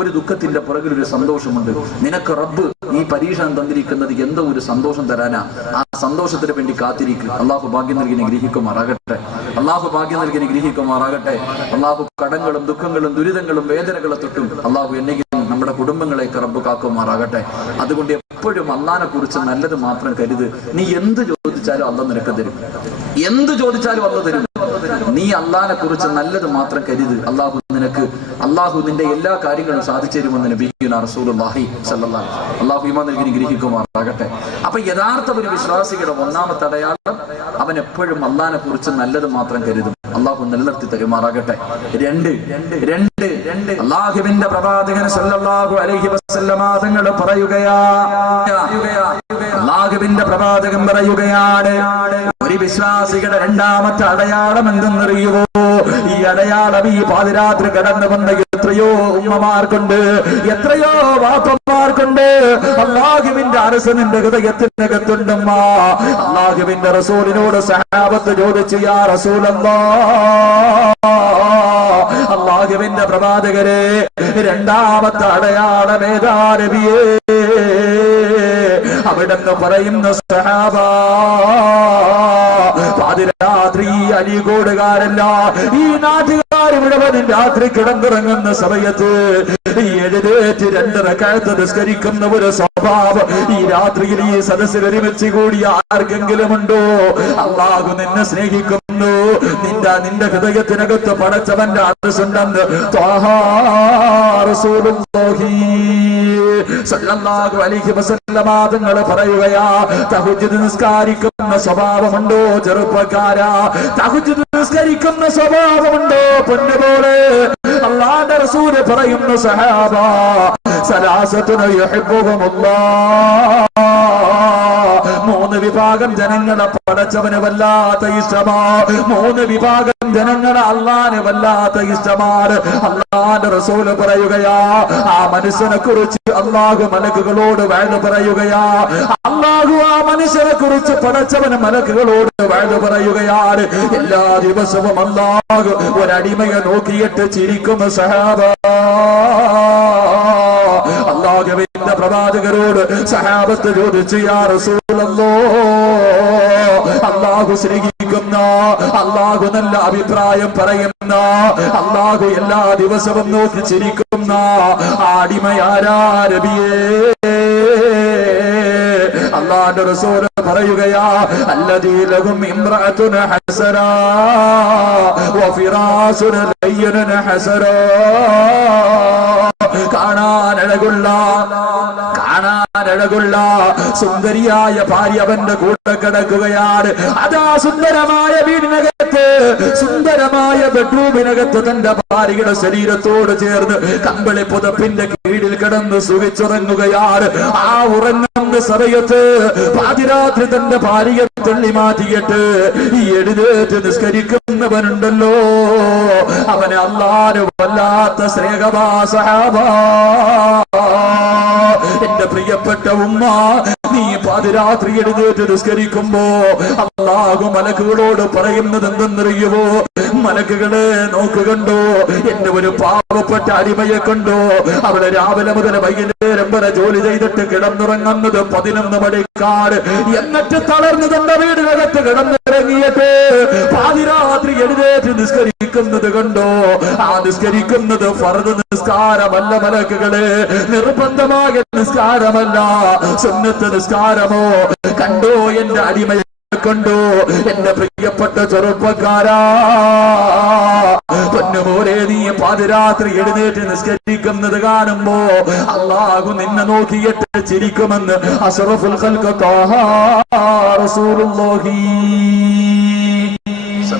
ഒരു ദുഃഖത്തിന്റെ പുറകിൽ ഒരു സന്തോഷമുണ്ട്. നിനക്ക് റബ്ബ് ഈ പരീക്ഷണം തന്നിരിക്കുന്നത് എന്തോ ഒരു സന്തോഷം തരാനാ. ആ സന്തോഷത്തിന് വേണ്ടി കാത്തിരിക്കുക. അള്ളാഹു ഭാഗ്യം നൽകി അനുഗ്രഹിക്കുമാറാകട്ടെ. അള്ളാഹു ഭാഗ്യം നൽകി അനുഗ്രഹിക്കുമാറാകട്ടെ. അള്ളാഹു കടങ്ങളും ദുഃഖങ്ങളും ദുരിതങ്ങളും വേദനകളെ തൊട്ടും അള്ളാഹു എന്നെയും നമ്മുടെ കുടുംബങ്ങളെയൊക്കെ റബ്ബ് കാക്കുമാറാകട്ടെ. അതുകൊണ്ട് എപ്പോഴും അള്ളാഹിനെ കുറിച്ച് നല്ലത് മാത്രം കരുത്. നീ എന്ത് ചോദിച്ചാലും അള്ളാഹ് നിനക്ക് തരും. എന്ത് ചോദിച്ചാലും അള്ളാഹ് തരും. നീ അള്ളാഹിനെ കുറിച്ച് നല്ലത് മാത്രം കരുത്. അള്ളാഹു നിന്റെ എല്ലാ കാര്യങ്ങളും സാധിച്ചു തരുമെന്ന് നബിയുനാ റസൂലുള്ളാഹി സ്വല്ലല്ലാഹു അലൈഹി വസല്ലം. അള്ളാഹു ഈമാൻ നൽകി അനുഗ്രഹിക്കുമാറാകട്ടെ. അപ്പൊ യഥാർത്ഥ ഒരു വിശ്വാസിയുടെ ഒന്നാമത്തെ അടയാളം, അവൻ എപ്പോഴും അള്ളാഹിനെ കുറിച്ച് നല്ലത് മാത്രം കരുതും. അള്ളാഹു നിലനിർത്തി തരുമാറാകട്ടെ. രണ്ട് അള്ളാഹുവിന്റെ പ്രവാചകൻ സല്ലല്ലാഹു അലൈഹി വസല്ലമ തങ്ങൾ അള്ളാഹുവിന്റെ പ്രവാചകൻ പറയുകയാണ്, ഒരു വിശ്വാസിയുടെ രണ്ടാമത്തെ അടയാളം എന്തെന്നറിയുമോ? ഈ അടയാളം ഈ പാതിരാത്രി കടന്നു വന്ന എത്രയോ ഉമ്മമാർക്കുണ്ട്, എത്രയോ വാപ്പമാർക്കുണ്ട്. അള്ളാഹുവിന്റെ അരസ് നിന്റെ ഹൃദയത്തിനകത്തുണ്ടമ്മ. അള്ളാഹുവിന്റെ റസൂലിനോട് സഹാബത്ത് ചോദിച്ചു, യാ റസൂലല്ലാഹ്, അള്ളാഹുവിന്റെ പ്രവാചകരെ, രണ്ടാമത്തെ അടയാളം ഏതാ നബിയേ? അവിടെന്ന് പറയുന്ന സഹാബ, പാതിരാത്രി അലിഗോടുകാരല്ല, ഈ നാട്ടുകാർ മുഴുവനും രാത്രി കിടന്നിറങ്ങുന്ന സമയത്ത് എഴുന്നേറ്റ് 2 റക്അത്ത് നിസ്കരിക്കുന്ന ഒരു സ്വഭാവം ഈ രാത്രിയിൽ ഈ സദസ്സിൽ ഒരുമിച്ച് കൂടി ആർക്കെങ്കിലും ഉണ്ടോ? അള്ളാഹു നിന്നെ സ്നേഹിക്കുന്നു. നിന്റെ ഹൃദയത്തിനകത്ത് പടച്ചവന്റെ അർശുണ്ടെന്ന് ത്വാഹാ റസൂലുള്ളാഹി സല്ലല്ലാഹു അലൈഹി വസല്ലമ തങ്ങൾ പറയുകയാ, തഹജ്ജുദ് നിസ്കരിക്കുന്ന സ്വഭാവമുണ്ടോ ചെറുപ്പക്കാരാ? തഹജ്ജുദ് നിസ്കരിക്കുന്ന സ്വഭാവമുണ്ടോ പൊന്നുപോലെ? അല്ലാഹുവിന്റെ റസൂൽ പറയുന്നു, സഹാബ സലാസത്തുന യുഹിബ്ബുഹുമുല്ലാഹ്, 3 വിഭാഗം ജനങ്ങളെ പടച്ചവന് വല്ലാത്ത ഇഷ്ടമാ. 3 വിഭാഗം ജനങ്ങളെ അള്ളാഹിന് വല്ലാത്ത ഇഷ്ടമാണ്. അള്ളാഹിന്റെ റസൂൽ പറയുകയാ, ആ മനുഷ്യനെ കുറിച്ച് അള്ളാഹു മലക്കുകളോട് വഅദ് പറയുകയാ. അള്ളാഹു ആ മനുഷ്യനെ കുറിച്ച് പടച്ചവന് മലക്കുകളോട് വഅദ് പറയുകയാണ്. എല്ലാ ദിവസവും അള്ളാഹു ഒരടിമയെ നോക്കിയിട്ട് ചിരിക്കും. സഹാബ, അള്ളാഹുവിന്റെ പ്രവാചകരോട് സഹാബത്ത് ചോദിച്ചു, യാ റസൂലല്ലാഹ്, അള്ളാഹു സ്നേഹിക്കുന്ന, അള്ളാഹു നല്ല അഭിപ്രായം പറയുന്ന, അള്ളാഹു എല്ലാ ദിവസവും നോക്കി ചിരിക്കുന്ന അടിമയാരാ നബിയേ? അല്ലാഹുവിന്റെ റസൂൽ പറയുകയാ, അല്ലദീ ലഹും ഇംറഅത്തുൻ ഹസനാ വഫിറാസുൻ ലയ്യനുൻ ഹസനാ, കാണാനഴകുള്ള സുന്ദരിയായ ഭാര്യ അവന്റെ കൂടെ കിടക്കുകയാണ്. അതാ സുന്ദരമായ വീടിനകത്ത്, സുന്ദരമായ ബെഡ്റൂമിനകത്ത് തന്റെ ഭാര്യയുടെ ശരീരത്തോട് ചേർന്ന് കമ്പിളി പുതപ്പിന്റെ കീഴിൽ കിടന്ന് സുഖിച്ചുറങ്ങുകയാണ്. ആ ഉറങ്ങുന്ന സമയത്ത് പാതിരാത്രി തന്റെ ഭാര്യയെ തള്ളി മാറ്റിയിട്ട് എഴുന്നേറ്റ് നിസ്കരിക്കുന്നവനുണ്ടല്ലോ, അവനെ അല്ലാഹു വല്ലാത്ത സ്നേഹമാ സഹാബ. എന്റെ പ്രിയപ്പെട്ട ഉമ്മ, നീ പാതിരാത്രി എഴുന്നേറ്റ് നിസ്കരിക്കുമ്പോ അല്ലാഹു മലക്കുകളോട് പറയുന്നത് എന്തെന്നറിയുമോ? മലക്കുകളെ നോക്കുകണ്ടോ, എന്റെ ഒരു പാവപ്പെട്ട അടിമയെ കണ്ടോ, അവളെ രാവിലെ മുതൽ വൈകുന്നേരം വരെ ജോലി ചെയ്തിട്ട് കിടന്നുറങ്ങുന്നത് 11 മണിക്കാട്, എന്നിട്ട് തളർന്ന് തന്റെ വീടിനകത്ത് കിടന്നിറങ്ങിയിട്ട് പാതിരാത്രി എഴുന്നേറ്റ് നിസ്കരിക്കുന്നത് കണ്ടോ? ആ നിസ്കരിക്കുന്നത് ഫർദ് നിസ്കാരമല്ല മലക്കുകളെ, നിർബന്ധമായ നിസ്കാരമല്ല, സുന്നത്ത് നിസ്കാരമോ. കണ്ടോ എന്റെ അടിമയെ കണ്ടോ? എന്റെ പ്രിയപ്പെട്ട ചെറുപ്പക്കാരാ, പൊന്നുപോലെ നീ പാതിരാത്രി എഴുന്നേറ്റ് നിസ്കരിക്കുന്നത് കാണുമ്പോ അല്ലാഹു നിന്നെ നോക്കിയിട്ട് ചിരിക്കുമെന്ന് അഷ്റഫുൽ ഖൽഖ് ത്വാഹാ റസൂലുള്ളാഹി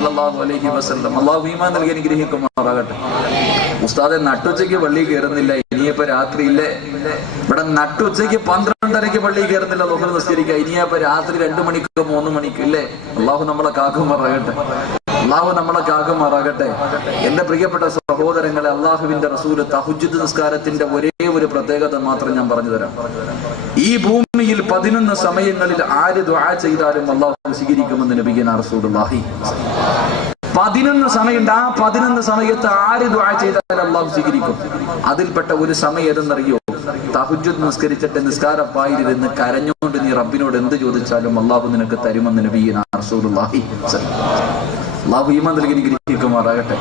സല്ലല്ലാഹു അലൈഹി വസല്ലം. അല്ലാഹു ഈമാൻ നൽകി അനുഗ്രഹിക്കുമാറാകട്ടെ. ഉസ്താദെ നട്ടുച്ചയ്ക്ക് പള്ളി കയറുന്നില്ല, ഇനിയപ്പോ രാത്രിയില്ലേ? ഇവിടെ നട്ടുച്ചയ്ക്ക് 12:30 പള്ളി കയറുന്നില്ല, ളുഹർ നിസ്കരിക്കുക, ഇനിയപ്പോ രാത്രി 2 മണിക്കോ 3 മണിക്കോ ഇല്ലേ? അല്ലാഹു നമ്മളെ കാക്കുമാറാകട്ടെ. അല്ലാഹു നമ്മളെ കാക്കുമാറാകട്ടെ. എന്റെ പ്രിയപ്പെട്ട സഹോദരങ്ങളെ, അല്ലാഹുവിന്റെ റസൂല് തഹജ്ജുദ് നിസ്കാരത്തിന്റെ ഒരേ ഒരു പ്രത്യേകത മാത്രം ഞാൻ പറഞ്ഞു തരാം. ഈ ഭൂമിയിൽ 11 സമയങ്ങളിൽ ആര് ദുആ ചെയ്താലും അല്ലാഹു സ്വീകരിക്കുമെന്ന് നബിയുനാ റസൂലുള്ളാഹി. 11 സമയമുണ്ട്. ആ 11 സമയത്ത് ആര് ദുആ ചെയ്താലും അല്ലാഹു സ്വീകരിക്കും. അതിൽപ്പെട്ട ഒരു സമയം ഏതെന്നറിയോ? തഹജ്ജുദ് നിസ്കരിച്ചിട്ട് നിസ്കാരപ്പായിരുന്ന് കരഞ്ഞുകൊണ്ട് നീ റബ്ബിനോട് എന്ത് ചോദിച്ചാലും അല്ലാഹു നിനക്ക് തരുമെന്ന് നബിയുനാ റസൂലുള്ളാഹി. അല്ലാഹു ഈമാൻ നൽകി അനുഗ്രഹിക്കുമാറാകട്ടെ.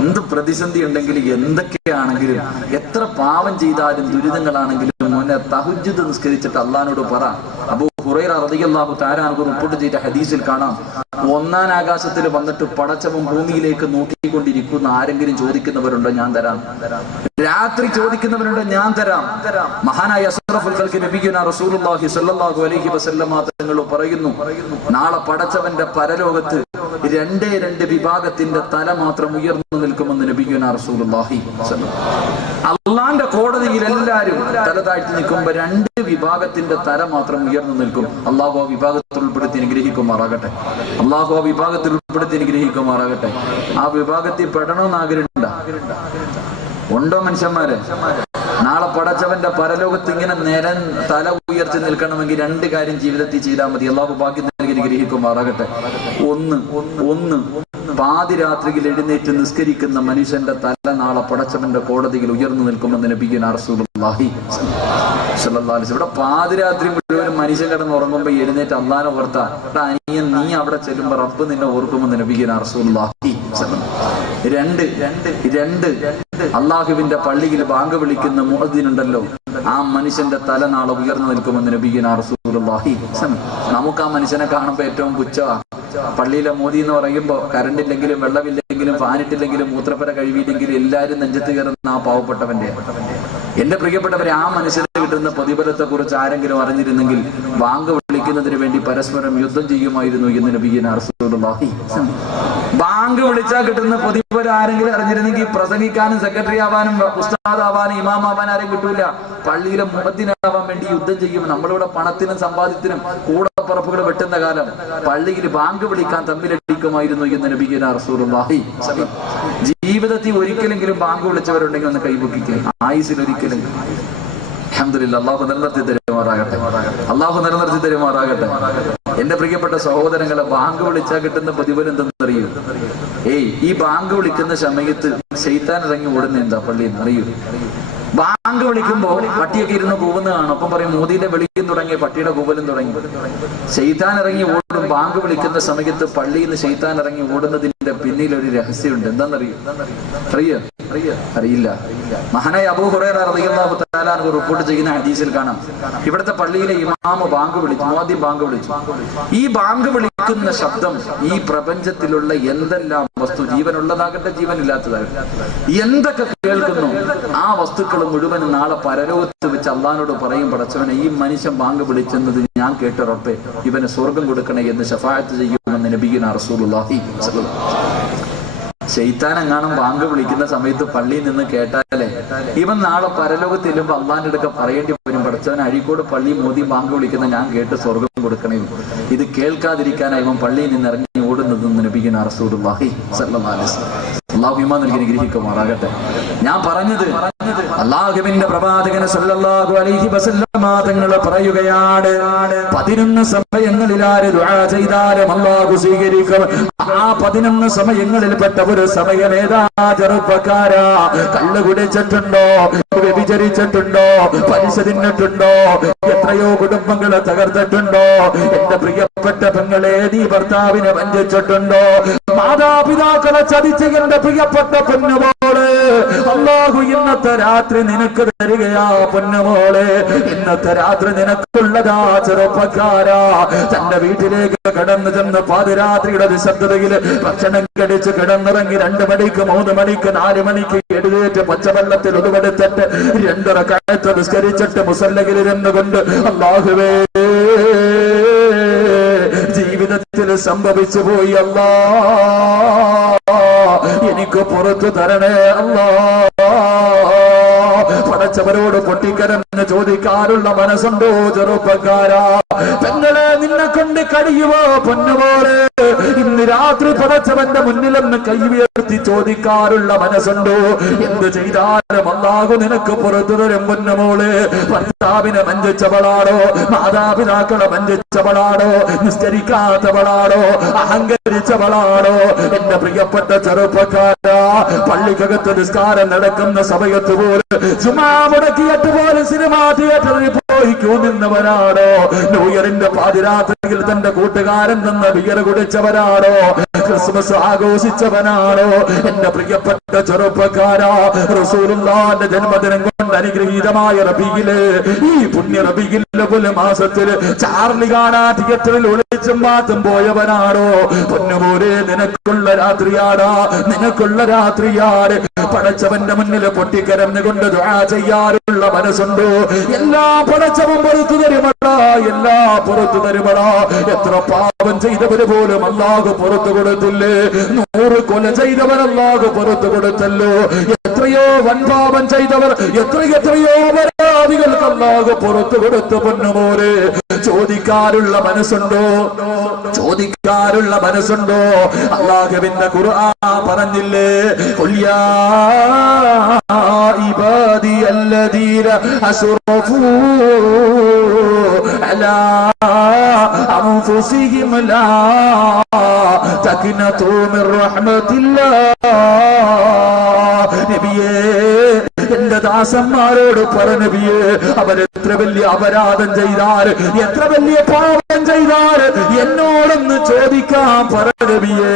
എന്ത് പ്രതിസന്ധി ഉണ്ടെങ്കിലും എന്തൊക്കെയാണെങ്കിലും എത്ര പാവം ചെയ്താലും ദുരിതങ്ങളാണെങ്കിലും മോനെ തഹജ്ജുദ് നിസ്കരിച്ചിട്ട് അല്ലാഹുവിനോട് പറ. അബൂ ഹുറൈറ റളിയല്ലാഹു തആല അൻഹു റിപ്പോർട്ട് ചെയ്ത ഹദീസിൽ കാണാം, 1-ാം ആകാശത്തിൽ വന്നിട്ട് പടച്ചവൻ ഭൂമിയിലേക്ക് നോക്കിക്കൊണ്ടിരിക്കുന്ന ആരെങ്കിലും ചോദിക്കുന്നവരുണ്ടോ? ഞാൻ തരാം. രാത്രി ചോദിക്കുന്നവരുണ്ടോ? ഞാൻ തരാം. മഹാനായ അഷ്റഫുൽ ഖൽഖ് നബിയുനാ റസൂലുള്ളാഹി സ്വല്ലല്ലാഹു അലൈഹി വസല്ലമ തങ്ങൾ പറയുന്നു, നാളെ പടച്ചവന്റെ പരലോകത്ത് 2 വിഭാഗത്തിന്റെ തല മാത്രം ഉയർന്നു നിൽക്കുമെന്ന് നബിയുനാ റസൂലുള്ളാഹി സ്വല്ലല്ലാഹു. അള്ളാന്റെ കോടതിയിൽ എല്ലാവരും തല താഴ്ത്തി നിൽക്കുമ്പോ 2 വിഭാഗത്തിന്റെ തല മാത്രം ഉയർന്നു നിൽക്കും. അള്ളാഹു ആ വിഭാഗത്തിൽ ഉൾപ്പെടുത്തി അനുഗ്രഹിക്കുമാറാകട്ടെ. അള്ളാഹു ആ വിഭാഗത്തിൽ ഉൾപ്പെടുത്തി അനുഗ്രഹിക്കുമാറാകട്ടെ. ആ വിഭാഗത്തിൽ പെടണമെന്ന് ആഗ്രഹമുണ്ടോ? ഉണ്ടോ മനുഷ്യന്മാരെ? നാളെ പടച്ചവന്റെ പരലോകത്ത് ഇങ്ങനെ തല ഉയർത്തി നിൽക്കണമെങ്കിൽ 2 കാര്യം ജീവിതത്തിൽ ചെയ്താൽ മതി. അള്ളാഹു ഭാഗ്യം നൽകി അനുഗ്രഹിക്കുമാറാകട്ടെ. ഒന്ന് പാതിരാത്രിയിൽ എഴുന്നേറ്റ് നിസ്കരിക്കുന്ന മനുഷ്യന്റെ തല നാളെ പടച്ചവന്റെ കോടതിയിൽ ഉയർന്നു നിൽക്കുമെന്ന് നബിയുനാ റസൂലുള്ളാഹി സ്വല്ലല്ലാഹു അലൈഹി വസല്ലം. ഇവിടെ പാതിരാത്രി മുഴുവൻ മനുഷ്യൻ കിടന്ന് ഉറങ്ങുമ്പോ എഴുന്നേറ്റ് അള്ളാനെ ഓർത്താ അനിയൻ നീ അവിടെ ചെല്ലുമ്പോ റബ്ബ് നിന്നെ ഓർക്കുമെന്ന് നബിയുനാ റസൂലുള്ളാഹി സ്വല്ലല്ലാഹു അലൈഹി വസല്ലം. 2 അള്ളാഹുവിന്റെ പള്ളിയിൽ ബാങ്ക് വിളിക്കുന്ന മുഅദ്ദിനുണ്ടല്ലോ, ആ മനുഷ്യന്റെ തല നാളെ ഉയർന്നു നിൽക്കുമെന്ന് നബിയുനാ റസൂലുള്ളാഹി സ്വല്ലല്ലാഹു അലൈഹി വസല്ലം. നമുക്ക് ആ മനുഷ്യനെ കാണുമ്പോ ഏറ്റവും പുച്ഛമാ. പള്ളിയിലെ മോദി എന്ന് പറയുമ്പോ കറണ്ട് ഇല്ലെങ്കിലും വെള്ളമില്ലെങ്കിലും ഫാനിട്ടില്ലെങ്കിലും മൂത്രപ്പര കഴിവിയില്ലെങ്കിലും എല്ലാരും നെഞ്ചത്ത് കയറുന്ന ആ പാവപ്പെട്ടവന്റെ. എന്റെ പ്രിയപ്പെട്ടവരെ, ആ മനുഷ്യന് കിട്ടുന്ന പ്രതിഫലത്തെ കുറിച്ച് ആരെങ്കിലും അറിഞ്ഞിരുന്നെങ്കിൽ ബാങ്ക് വിളിക്കുന്നതിന് വേണ്ടി പരസ്പരം യുദ്ധം ചെയ്യുമായിരുന്നു എന്ന് നബിയുനാ റസൂലുള്ളാഹി. ബാങ്ക് വിളിച്ചാൽ കിട്ടുന്ന പ്രതിഫലം ആരെങ്കിലും അറിഞ്ഞിരുന്നെങ്കിൽ പ്രസംഗിക്കാനും സെക്രട്ടറി ആവാനും ഉസ്താദ് ആവാനും ഇമാം ആവാൻ ആരും കിട്ടൂല. പള്ളിയിലെ മുഅദ്ദിനാവാൻ വേണ്ടി യുദ്ധം ചെയ്യും. നമ്മളിവിടെ പണത്തിനും സമ്പാദ്യത്തിനും കൂടപ്പറപ്പുകൾ വെട്ടുന്ന കാലം പള്ളിയിൽ ബാങ്ക് വിളിക്കാൻ തമ്മിലടിക്കുമായിരുന്നു എന്ന് നബിയുനാ റസൂലുള്ളാഹി. ജീവിതത്തിൽ ഒരിക്കലെങ്കിലും ബാങ്ക് വിളിച്ചവരുണ്ടെങ്കിൽ ഒന്ന് കൈപൊക്കിക്കേ. ആയുസിൽ ഒരിക്കലെങ്കിലും. അൽഹംദുലില്ലാഹ്. അല്ലാഹു നിലനിർത്തി തരുമാറാകട്ടെ. അല്ലാഹു നിലനിർത്തി തരുമാറാകട്ടെ. എന്റെ പ്രിയപ്പെട്ട സഹോദരങ്ങളെ, ബാങ്ക് വിളിച്ചാൽ കിട്ടുന്ന പ്രതിഫലം എന്തെന്നറിയൂ? ഈ ബാങ്ക് വിളിക്കുന്ന സമയത്ത് ശൈത്താൻ ഇറങ്ങി ഓടുന്ന എന്താ പള്ളിയിൽ അറിയൂ? ബാങ്ക് വിളിക്കുമ്പോ പട്ടിയൊക്കെ ഇരുന്ന് കൂവുന്ന കാണും. അപ്പം പറയും മോദിയുടെ വെളിയും തുടങ്ങി, പട്ടിയുടെ കൂവലും തുടങ്ങി. ശൈത്താൻ ഇറങ്ങി ഓടും. ബാങ്ക് വിളിക്കുന്ന സമയത്ത് പള്ളിയിൽ നിന്ന് ശൈത്താൻ ഇറങ്ങി ഓടുന്നതിന്റെ പിന്നിൽ ഒരു രഹസ്യമുണ്ട്. എന്താണെന്നറിയോ? അറിയില്ല. മഹാനായ അബൂ ഹുറൈറ റളിയല്ലാഹു തആല അൻഹു റിപ്പോർട്ട് ചെയ്യുന്ന ഹദീസിൽ കാണാം, ഇവിടുത്തെ പള്ളിയിലെ ഇമാം ബാങ്ക് വിളിച്ചു, മുഅദ്ദിൻ ബാങ്ക് വിളിച്ചു. ഈ ബാങ്ക് വിളിക്കുന്ന ശബ്ദം ഈ പ്രപഞ്ചത്തിലുള്ള എന്തെല്ലാം വസ്തു, ജീവനുള്ളതാകട്ടെ ജീവനില്ലാത്തതാകട്ടെ, എന്തൊക്കെ കേൾക്കുന്നു ആ വസ്തുക്കൾ മുഴുവനും നാളെ പരലോകത്ത് വെച്ച് അള്ളാഹിനോട് പറയും, പടച്ചവനെ ഈ മനുഷ്യൻ ബാങ്ക് വിളിച്ചെന്നത് ഞാൻ കേട്ട റബ്ബേ, ഇവന് സ്വർഗം കൊടുക്കണേ എന്ന് ശഫാഅത്ത് ചെയ്യുമെന്ന് നബിയുനാ റസൂലുള്ളാഹി സ്വല്ലല്ലാഹു അലൈഹി വസല്ലം. ശൈത്താനെങ്ങാനും ബാങ്ക് വിളിക്കുന്ന സമയത്ത് പള്ളിയിൽ നിന്ന് കേട്ടാലേ ഇവൻ നാളെ പരലോകത്ത് ചെല്ലുമ്പോ അള്ളാന്റെ അടുക്ക പറയേണ്ടി വരും, പടച്ചവൻ അഴീക്കോട് പള്ളി മോദി ബാങ്ക് വിളിക്കുന്ന ഞാൻ കേട്ട് സ്വർഗം കൊടുക്കണേ. ഇത് കേൾക്കാതിരിക്കാനായി ഇവൻ പള്ളിയിൽ നിന്ന് ഇറങ്ങി ഓടുന്നതെന്ന് നബിയുനാ റസൂലുള്ളാഹി സ്വല്ലല്ലാഹു അലൈഹി വസല്ലം. അല്ലാഹു ഈമാൻ നൽകി അനുഗ്രഹിക്കുമാറാകട്ടെ. ഞാൻ പറഞ്ഞത് അല്ലാഹുവിന്റെ പ്രവാചകൻ സല്ലല്ലാഹു അലൈഹി വസല്ലം തങ്ങൾ പറയുകയാണ്, 11 സമയങ്ങളിൽ ആര് ദുആ ചെയ്താലും അല്ലാഹു സ്വീകരിക്കും. ആ 11 സമയങ്ങളിൽപ്പെട്ട ഒരു സമയമേതാ? ചെറുപ്പക്കാരാ, കള്ളു കുടിച്ചിട്ടുണ്ടോ? വ്യഭിചരിച്ചിട്ടുണ്ടോ? പലിശ തിന്നിട്ടുണ്ടോ? എത്രയോ കുടുംബങ്ങളെ തകർത്തിട്ടുണ്ടോ? എന്റെ പ്രിയപ്പെട്ട പെങ്ങളെ, നീ ഭർത്താവിനെ വഞ്ചിച്ചിട്ടുണ്ടോ? മാതാപിതാക്കളെ ചതിച്ച എന്റെ പ്രിയപ്പെട്ട പൊന്നുമോള്, അല്ലാഹു ഇന്നത്തെ രാത്രി നിനക്ക് തരികയാ പൊന്നുമോളെ. ഇന്നത്തെ രാത്രി നിനക്കുള്ളതാ ചെറുപ്പക്കാരാ. തന്റെ വീട്ടിലേക്ക് കടന്നു ചെന്ന് പാതിരാത്രിയുടെ നിശബ്ദതയിൽ ഭക്ഷണം കടിച്ച് കിടന്നിറങ്ങി 2 മണിക്ക് 3 മണിക്ക് 4 മണിക്ക് എഴുന്നേറ്റ് പച്ചവെള്ളത്തിൽ ഒതുവെടുത്തിട്ട് 2 റക്അത്ത് നിസ്കരിച്ചിട്ട് മുസല്ലയിൽ ഇരുന്നുകൊണ്ട് അല്ലാഹുവേ, ജീവിതത്തിൽ വീട്ടിൽ സംഭവിച്ചു പോയി അല്ലാ, എനിക്ക് പുറത്തു തരണേ അല്ലാ. പടച്ചവരോട് പൊട്ടിക്കരന്ന് ചോദിക്കാറുള്ള മനസ്സുണ്ടോ ചെറുപ്പക്കാരാ? പെങ്ങളെ, നിന്നെ കൊണ്ട് കഴിയുമോ പൊന്നുപോലെ ഇന്ന് രാത്രി പടച്ചവന്റെ മുന്നിലെന്ന് കൈയുയർത്തി ചോദിക്കാറുള്ള മനസ്സുണ്ടോ? എന്ത് ചെയ്താലും അല്ലാഹു നിനക്ക് പുറത്തു തരും പൊന്നുമോള്. ഭർത്താവിനെ വഞ്ചിച്ചവളാണോ? മാതാപിതാക്കളെ വഞ്ചിച്ചവളാണോ? നിസ്കരിക്കാത്തവളാണോ? അഹങ്കരിച്ചവളാണോ? എന്റെ പ്രിയപ്പെട്ട ചെറുപ്പക്കാരാ, പള്ളിക്കകത്ത് നിസ്കാരം നടക്കുന്ന സമയത്ത് പോലും ചുമ്മാ മുടക്കിയിട്ട് പോലും സിനിമാ തിയേറ്ററിൽ പോയി ക്യൂ നിന്നവരാണോ? ന്യൂഇയറിന്റെ പാതിരാത്രിയിൽ തന്റെ കൂട്ടുകാരൻ തന്ന ബിയർ കുടിച്ചവരാണോ? ക്രിസ്മസ് ആഘോഷിച്ചവനാണോ? എന്റെ പ്രിയപ്പെട്ട ചെറുപ്പക്കാരാ, റസൂലുള്ളാഹിന്റെ ജന്മദിനം കൊണ്ട് അനുഗ്രഹീതമായ റബീഇലെ ഈ പുണ്യ റബീഇൽ അവ്വൽ മാസത്തിൽ ചാർലി കാണാ തിയേറ്ററിൽ ഒളിച്ചും മാറ്റും പോയവനാണോ? പൊന്നുമോനെ, നിനക്കുള്ള രാത്രിയാടാ, നിനക്കുള്ള രാത്രിയാണ്. പടച്ചവന്റെ മുന്നിൽ പൊട്ടിക്കരഞ്ഞുകൊണ്ട് ദുആ ചെയ്യാറുള്ള മനസ്സുണ്ടോ? എല്ലാ പടച്ചവൻ പുറത്തു തരുമടാ, എല്ലാ പുറത്തു തരുമടാ. എത്ര പാപം ചെയ്തവര് പോലും അല്ലാഹു പുറത്തു കൊടുത്തില്ലേ? 100 കൊല ചെയ്തവർ അല്ലാഹു പുറത്തു കൊടുത്തല്ലോ. എത്രയോ വൻപാപം ചെയ്തവർ, എത്രയോ അപരാധികൾക്ക് അല്ലാഹു പുറത്തു കൊടുത്തു. പൊന്നുമോനെ, ചോദിക്കാറുള്ള മനസ്സുണ്ടോ? ചോദിക്കാറുള്ള മനസ്സുണ്ടോ? അല്ലാഹുവിന്റെ ഖുർആൻ പറഞ്ഞില്ലേ, ഖുൽ യാ ഇബാദിയല്ലദീന അസ്റഫൂ അലാ അൻഫുസിഹിം ലാ തഖ്നതു മിർ റഹ്മത്തില്ലാഹ്. നബിയേ, എന്റെ ദാസന്മാരോട് പറ നബിയേ, അവരെത്ര വലിയ അപരാധം ചെയ്താൽ, എത്ര വലിയ പാപം ചെയ്താൽ എന്നോടൊന്ന് ചോദിക്കാൻ പറ നബിയേ.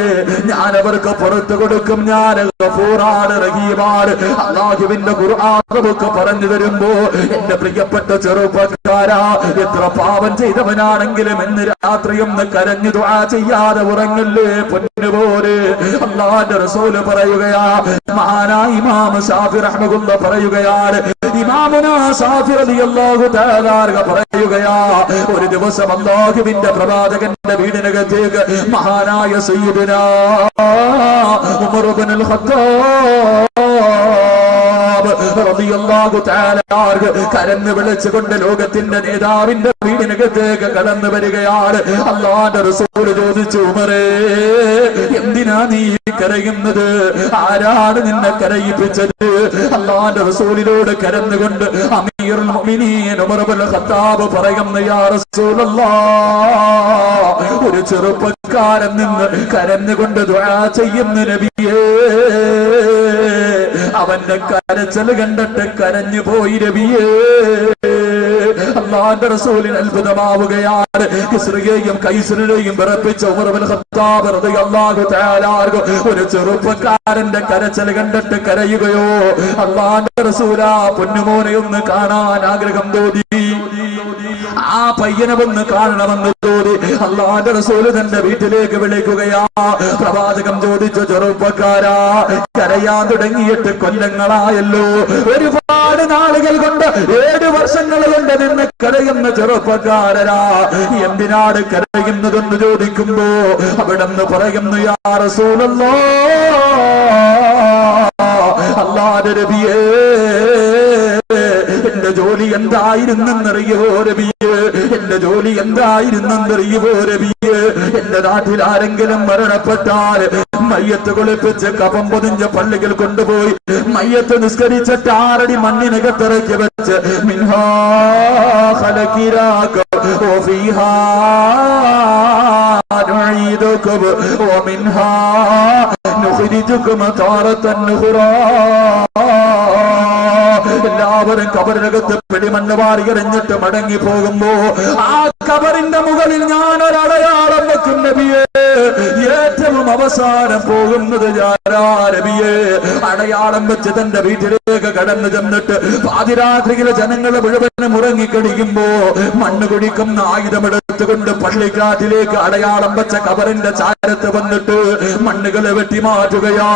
ഞാൻ അവർക്ക് പുറത്തു കൊടുക്കും. ഞാൻ ഗഫൂറാണ്, റഹീമാണ്. അല്ലാഹുവിന്റെ ഖുർആൻ നമുക്ക് പറഞ്ഞു തരുമ്പോ എന്റെ പ്രിയപ്പെട്ട ചെറുപ്പക്കാരാ, എത്ര പാപം ചെയ്തവനാണെങ്കിലും ഇന്ന് രാത്രി ഒന്ന് കരഞ്ഞു ദുആ ചെയ്യാതെ ഉറങ്ങല്ലേ പൊന്നുപോലെ. അല്ലാഹുവിന്റെ റസൂൽ പറയുകയാ, മഹാനായ ഇമാം ശാഫി റഹ്മത്തുള്ളാഹി പറയുകയാണ്, ഇമാമുനാ ശാഫി റളിയല്ലാഹു തആല പറയുകയാ, ഒരു ദിവസം അല്ലാഹുവിന്റെ പ്രവാചകന്റെ വീടിനകത്തേക്ക് മഹാനായ സയ്യിദുനാ ഉമർ ഇബ്നുൽ ഖത്താബ് റളിയല്ലാഹു തആല കരഞ്ഞു വിളിച്ചുകൊണ്ട് ലോകത്തിന്റെ നേതാവിന്റെ വീടിനകത്തേക്ക് കടന്നു വരികയാണ്. അല്ലാഹുവിന്റെ റസൂൽ ചോദിച്ചു, ഉമറേ, എന്തിനാ നീ കരയുന്നത്? ആരാണ് നിന്നെ കരയിപ്പിച്ചത്? അല്ലാഹുവിന്റെ റസൂലിനോട് കരഞ്ഞുകൊണ്ട് അമീറുൽ മുഅ്മിനീൻ ഉമർ ഇബ്നുൽ ഖത്താബ് പറയുന്നു, യാ റസൂലല്ലാഹ്, ഒരു ചെറുപ്പക്കാരൻ നിന്ന് കരഞ്ഞുകൊണ്ട് ദുആ ചെയ്യുന്ന നബിയേ. അവന്റെ കരച്ചൽ കണ്ടിട്ട് കരഞ്ഞു പോയി നബിയേ. അല്ലാഹുവിന്റെ റസൂലിന് അത്ഭുതമാവുകയാണ്. കിസ്റയെയും കൈസറിനെയും വിറപ്പിച്ച ഉമർ ഇബ്നുൽ ഖത്താബ് റളിയല്ലാഹു തആല ഒരു ചെറുപ്പക്കാരന്റെ കരച്ചൽ കണ്ടിട്ട് കരയുകയോ? അല്ലാഹുവിന്റെ റസൂലാ പൊന്നുമോനെ ഒന്ന് കാണാൻ ആഗ്രഹം തോന്നി, ആ പയ്യനെ ഒന്ന് കാണണമെന്ന് തോന്നി. അല്ലാഹുവിന്റെ റസൂൽ തന്റെ വീട്ടിലേക്ക് വിളിക്കുകയാ. പ്രവാചകൻ ചോദിച്ചു, ചെറുപ്പക്കാരാ, കരയാൻ തുടങ്ങിയിട്ട് കൊല്ലങ്ങളായല്ലോ, ഒരുപാട് നാളുകൾ കൊണ്ട്, 7 വർഷങ്ങൾ കൊണ്ട് നിന്ന് കരയുന്ന ചെറുപ്പക്കാരരാ, എന്തിനാണ് കരയുന്നതെന്ന് ചോദിക്കുമ്പോ അവിടെന്ന് പറയുന്നു, യാ റസൂലല്ലാഹ്, അല്ലാഹുവിന്റെ നബിയേ, എന്റെ ജോലി എന്തായിരുന്നെന്നറിയുവോ നബിയേ? എന്റെ ജോലി എന്തായിരുന്നെന്നറിയുവോ നബിയേ? എന്റെ നാട്ടിൽ ആരെങ്കിലും മരണപ്പെട്ടാൽ മയ്യത്ത് കുളിപ്പിച്ച് കഫം പൊതിഞ്ഞ പള്ളികൾ കൊണ്ടുപോയി മയ്യത്ത് നിസ്കരിച്ചിട്ട് 6 അടി മണ്ണിനകത്തിറക്കി വെച്ച് മിൻഹാ ഖലഖിനാക വഫീഹാ നുഈദുകും വമിൻഹാ നുഖ്രിജുകും താറത്തൻ ഉഖ്റാ. എല്ലാവരും കബറിനകത്ത് പിടിമണ്ണ് വാരി എറിഞ്ഞിട്ട് മടങ്ങി പോകുമ്പോ ആ കബറിന്റെ മുകളിൽ ഞാൻ ഒരടയാളം വെക്കും നബിയേ. ഏറ്റവും അവസാനം പോകുന്നത് ഞാനാ നബിയേ. അടയാളം വെച്ച് തന്റെ വീട്ടിലേക്ക് കടന്നു ചെന്നിട്ട് പാതിരാത്രിയിലെ ജനങ്ങൾ മുഴുവനും ഉറങ്ങിക്കഴിയുമ്പോ മണ്ണ് കുടിക്കുന്ന ആയുധമെടുത്തുകൊണ്ട് പള്ളിക്കാട്ടിലേക്ക് അടയാളം വെച്ച കബറിന്റെ ചാരത്ത് വന്നിട്ട് മണ്ണുകളെ വെട്ടി മാറ്റുകയാ,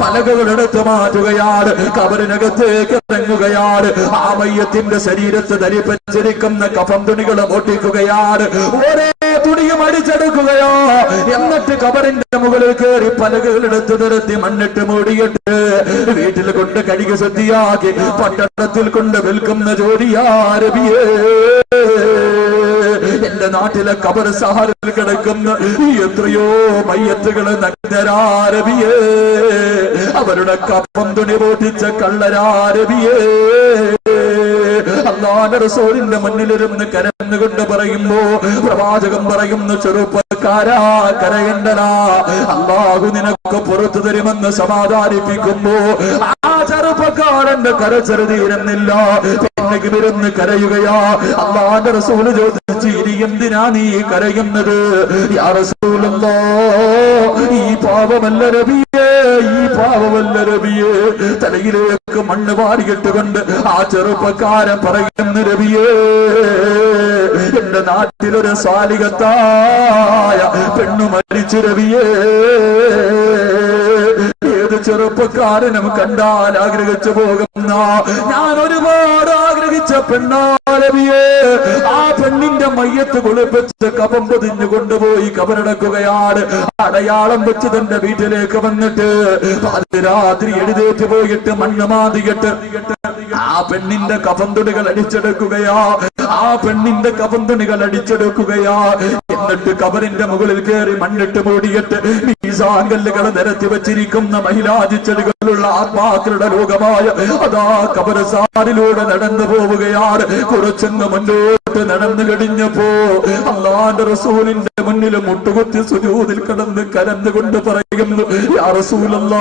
പലകളെടുത്ത് മാറ്റുകയാണ്, കബറിനകത്തേക്ക് ഇറങ്ങുകയാണ്. ആ മയ്യത്തിന്റെ ശരീരത്ത് ധരിപ്പിച്ചിരിക്കുന്ന കഫം തുണികൾ ഒട്ടിക്കുകയാണ്. ഒരേ തുണിയും അടിച്ചെടുക്കുകയോ. എന്നിട്ട് കബറിന്റെ മുകളിൽ കയറി പലകളെടുത്ത് നിർത്തി മണ്ണിട്ട് മൂടിയിട്ട് വീട്ടിൽ കൊണ്ട് കഴുകി ശുദ്ധിയാക്കി പട്ടണത്തിൽ കൊണ്ട് വിൽക്കുന്ന ജോലിയാ നബിയേ. എന്റെ നാട്ടിലെ കബർ സഹാറിൽ കിടക്കുന്ന എത്രയോ മയ്യത്തുകൾ നഗ്നരാ നബിയേ. അവരുടെ കപ്പം തുണി പൊട്ടിച്ച കള്ളരാ നബിയേ. അല്ലാഹുവിന്റെ റസൂലിന്റെ മുന്നിലിരുന്ന് കരഞ്ഞുകൊണ്ട് പറയുമ്പോ പ്രവാചകൻ പറയുന്നു, ചെറുപ്പക്കാരാ കരയണ്ടടാ, അല്ലാഹു നിനക്ക് പുറത്തു തരുമെന്ന് സമാധാനിപ്പിക്കുമ്പോ ആ ചെറുപ്പക്കാരന്റെ കരച്ചെറുതീരുന്നില്ല. പിന്നെ ഇരുന്ന് കരയുകയാ. അല്ലാഹുവിന്റെ റസൂല് ചോദിച്ചു, ഇനി എന്തിനാ നീ കരയുന്നത്? യാ റസൂലല്ലാഹ്, ഈ പാപമല്ല നബിയേ, ഈ പാപമല്ല നബിയേ. തലയിലേക്ക് മണ്ണ് വാരിയിട്ടുകൊണ്ട് ആ ചെറുപ്പക്കാരൻ പറയുന്നു, നബിയേ, എന്റെ നാട്ടിലൊരു സാലികത്തായ പെണ്ണു മരിച്ചു നബിയേ. ഏത് ചെറുപ്പക്കാരനും കണ്ടാൽ ആഗ്രഹിച്ചു പോകുന്ന, ഞാൻ ഒരുപാട് ആഗ്രഹിച്ച പെണ്ണാലവിയെ. ആ പെണ്ണിന്റെ മയ്യത്ത് കുളിപ്പിച്ച് കഫം പൊതിഞ്ഞു കൊണ്ടുപോയി കബറടക്കുകയാണ്. അടയാളം വെച്ച് തന്റെ വീട്ടിലേക്ക് വന്നിട്ട് രാത്രി എഴുന്നേറ്റ് പോയിട്ട് മണ്ണ് മാതിയിട്ട് ആ പെണ്ണിന്റെ കഫം തുണികൾ അടിച്ചെടുക്കുകയാ. ആ പെണ്ണിന്റെ കഫം തുണികൾ അടിച്ചെടുക്കുകയാ. എന്നിട്ട് കബറിന്റെ മുകളിൽ കയറി മണ്ണിട്ട് മൂടിയിട്ട് മീസാങ്കല്ലുകൾ നിരത്തി വെച്ചിരിക്കുന്ന മഹിലാജിച്ചെടികളുള്ള ആത്മാക്കളുടെ ലോകമായ അതാ കബറസാരിലൂടെ നടന്നു പോവുകയാണ്. കുറച്ചങ്ങ് മുന്നോട്ട് നടന്നു കഴിഞ്ഞപ്പോ അല്ലാഹുവിന്റെ റസൂലിന്റെ മുന്നിൽ മുട്ടുകുത്തി സുജൂദിൽ കിടന്ന് കരന്നുകൊണ്ട് പറയുന്നു, യാ റസൂലല്ലാഹ്,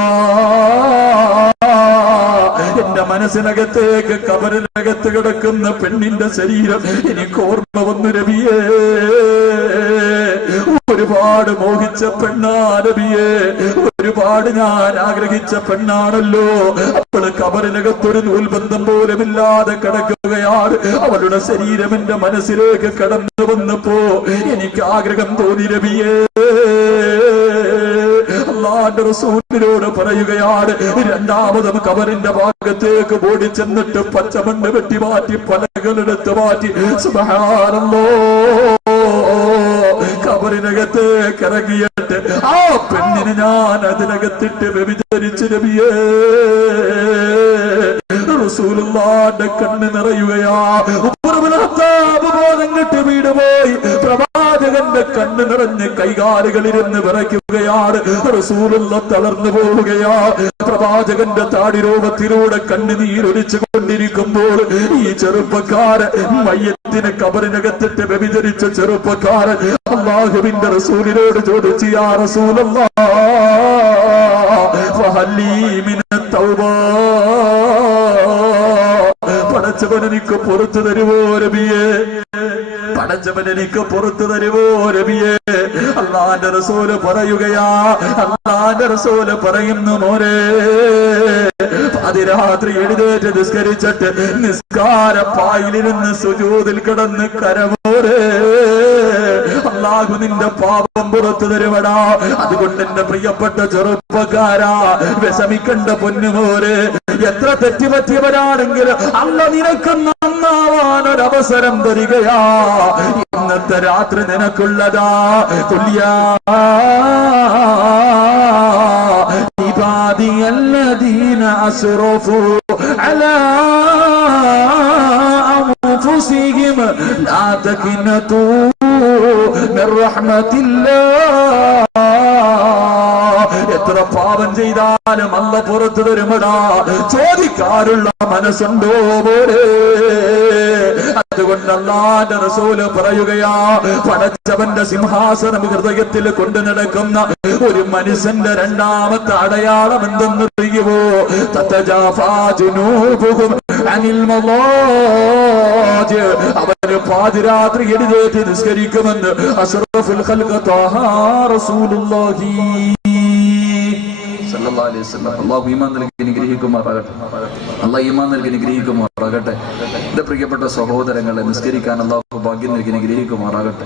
എന്റെ മനസ്സിനകത്തേക്ക് കബറിനകത്ത് കിടക്കുന്ന പെണ്ണിന്റെ ശരീരം എനിക്ക് ഓർമ്മ വന്നു നബിയേ. ഒരുപാട് മോഹിച്ച പെണ്ണാ നബിയേ, ഒരുപാട് ഞാൻ ആഗ്രഹിച്ച പെണ്ണാണല്ലോ. അപ്പോൾ കബറിനകത്തൊരു നൂൽബന്ധം പോലുമില്ലാതെ കിടക്കുകയാണ്. അവളുടെ ശരീരം എന്റെ മനസ്സിലേക്ക് കടന്നു വന്നപ്പോ എനിക്ക് ആഗ്രഹം തോന്നി നബിയേ. അല്ലാഹുവിന്റെ റസൂലിനോട് പറയുകയാണ്, രണ്ടാമതും കബറിന്റെ ഭാഗത്തേക്ക് ഓടി ചെന്നിട്ട് പച്ചമണ്ണ് വെട്ടി മാറ്റി പലകളെടുത്ത് മാറ്റി സുബ്ഹാനല്ലാഹ് കബറിനകത്തേക്ക് ഇറങ്ങിയിട്ട് ആ പെണ്ണിനെ ഞാൻ അതിനകത്തിട്ട് വ്യഭിചരിച്ചു നബിയേ. റസൂലുള്ളാഹിന്റെ കണ്ണ് നിറയുകയാ. ബോധം കെട്ട് വീട് പോയി. പ്രവാചകന്റെ കണ്ണ് നിറഞ്ഞ് കൈകാലുകളിരുന്ന് വിറയ്ക്കുകയാണ്. റസൂലുള്ളാഹി തളർന്നു പോവുകയാ. പ്രവാചകന്റെ താടിരോമത്തിലൂടെ കണ്ണുനീരൊലിച്ചു കൊണ്ടിരിക്കുമ്പോൾ ഈ ചെറുപ്പക്കാരൻ, മയ്യത്തിനെ കബറിനകത്തിട്ട് വ്യഭിചരിച്ച ചെറുപ്പക്കാരൻ അല്ലാഹുവിന്റെ റസൂലിനോട് ചോദിച്ചു, യാ റസൂലല്ലാഹ്, ഫഹല്ലീ മിനത് തൗബ, പടച്ചവൻ എനിക്ക് പുറത്തു തരുവോ നബിയേ? പടച്ചവൻ എനിക്ക് പുറത്തു തരുവോ നബിയേ? അല്ലാഹുവിന്റെ റസൂല് പറയുകയാ. അല്ലാഹുവിന്റെ റസൂല് പറയുന്നു, മോനെ, അതിരാത്രി എഴുന്നേറ്റ് നിസ്കരിച്ചിട്ട് നിസ്കാരപ്പായിലിരുന്ന് സുജൂദിൽ കിടന്ന് കരമോരെ, അല്ലാഹു നിന്റെ പാപം പുറത്തു തരുവടാ. അതുകൊണ്ട് എന്റെ പ്രിയപ്പെട്ട ചെറുപ്പക്കാരാ, വിഷമിക്കണ്ട പൊന്നുമോരെ. എത്ര തെറ്റുപറ്റിയവരാണെങ്കിലും അല്ലാഹു നിനക്ക് നന്നാവാൻ ഒരവസരം തരികയാ. ഇന്നത്തെ രാത്രി നിനക്കുള്ളതാ. തുല്യാ ഇബാദിയല്ലദീന അസ്റഫു അലാ അൻഫുസിഹിം ലാ തഖ്നതു മിർ റഹ്മത്തില്ലാഹ്. എത്ര പാപം ചെയ്താലും അല്ലാഹു പുറത്തു തരുമടാ. ചോദിക്കാറുള്ള മനസ്സുണ്ടോ പോലെ? അതുകൊണ്ട് അല്ലാഹുവിന്റെ റസൂല് പറയുകയാ, പടച്ചവന്റെ സിംഹാസനം ഹൃദയത്തിൽ കൊണ്ടു നടക്കുന്ന ഒരു മനുഷ്യന്റെ രണ്ടാമത്തെ അടയാളം എന്തെന്നറിയുമോ? തതജാഫാ ജുനൂബുഹും അനിൽ മളാജി. അവര് പാതിരാത്രി എഴുന്നേറ്റ് നിസ്കരിക്കുമെന്ന് അഷ്റഫുൽ ഖൽഖ് ത്വാഹ റസൂലുള്ളാഹി സല്ലല്ലാഹു അലൈഹി വസല്ലം. അല്ലാഹു ഈമാൻ നൽകി അനുഗ്രഹിക്കുമാറാകട്ടെ. അല്ലാഹു ഈമാൻ നൽകി അനുഗ്രഹിക്കുമാറാകട്ടെ. എന്റെ പ്രിയപ്പെട്ട സഹോദരങ്ങളെ, നിസ്കരിക്കാൻ അല്ലാഹു ഭാഗ്യം നൽകി അനുഗ്രഹിക്കുമാറാകട്ടെ.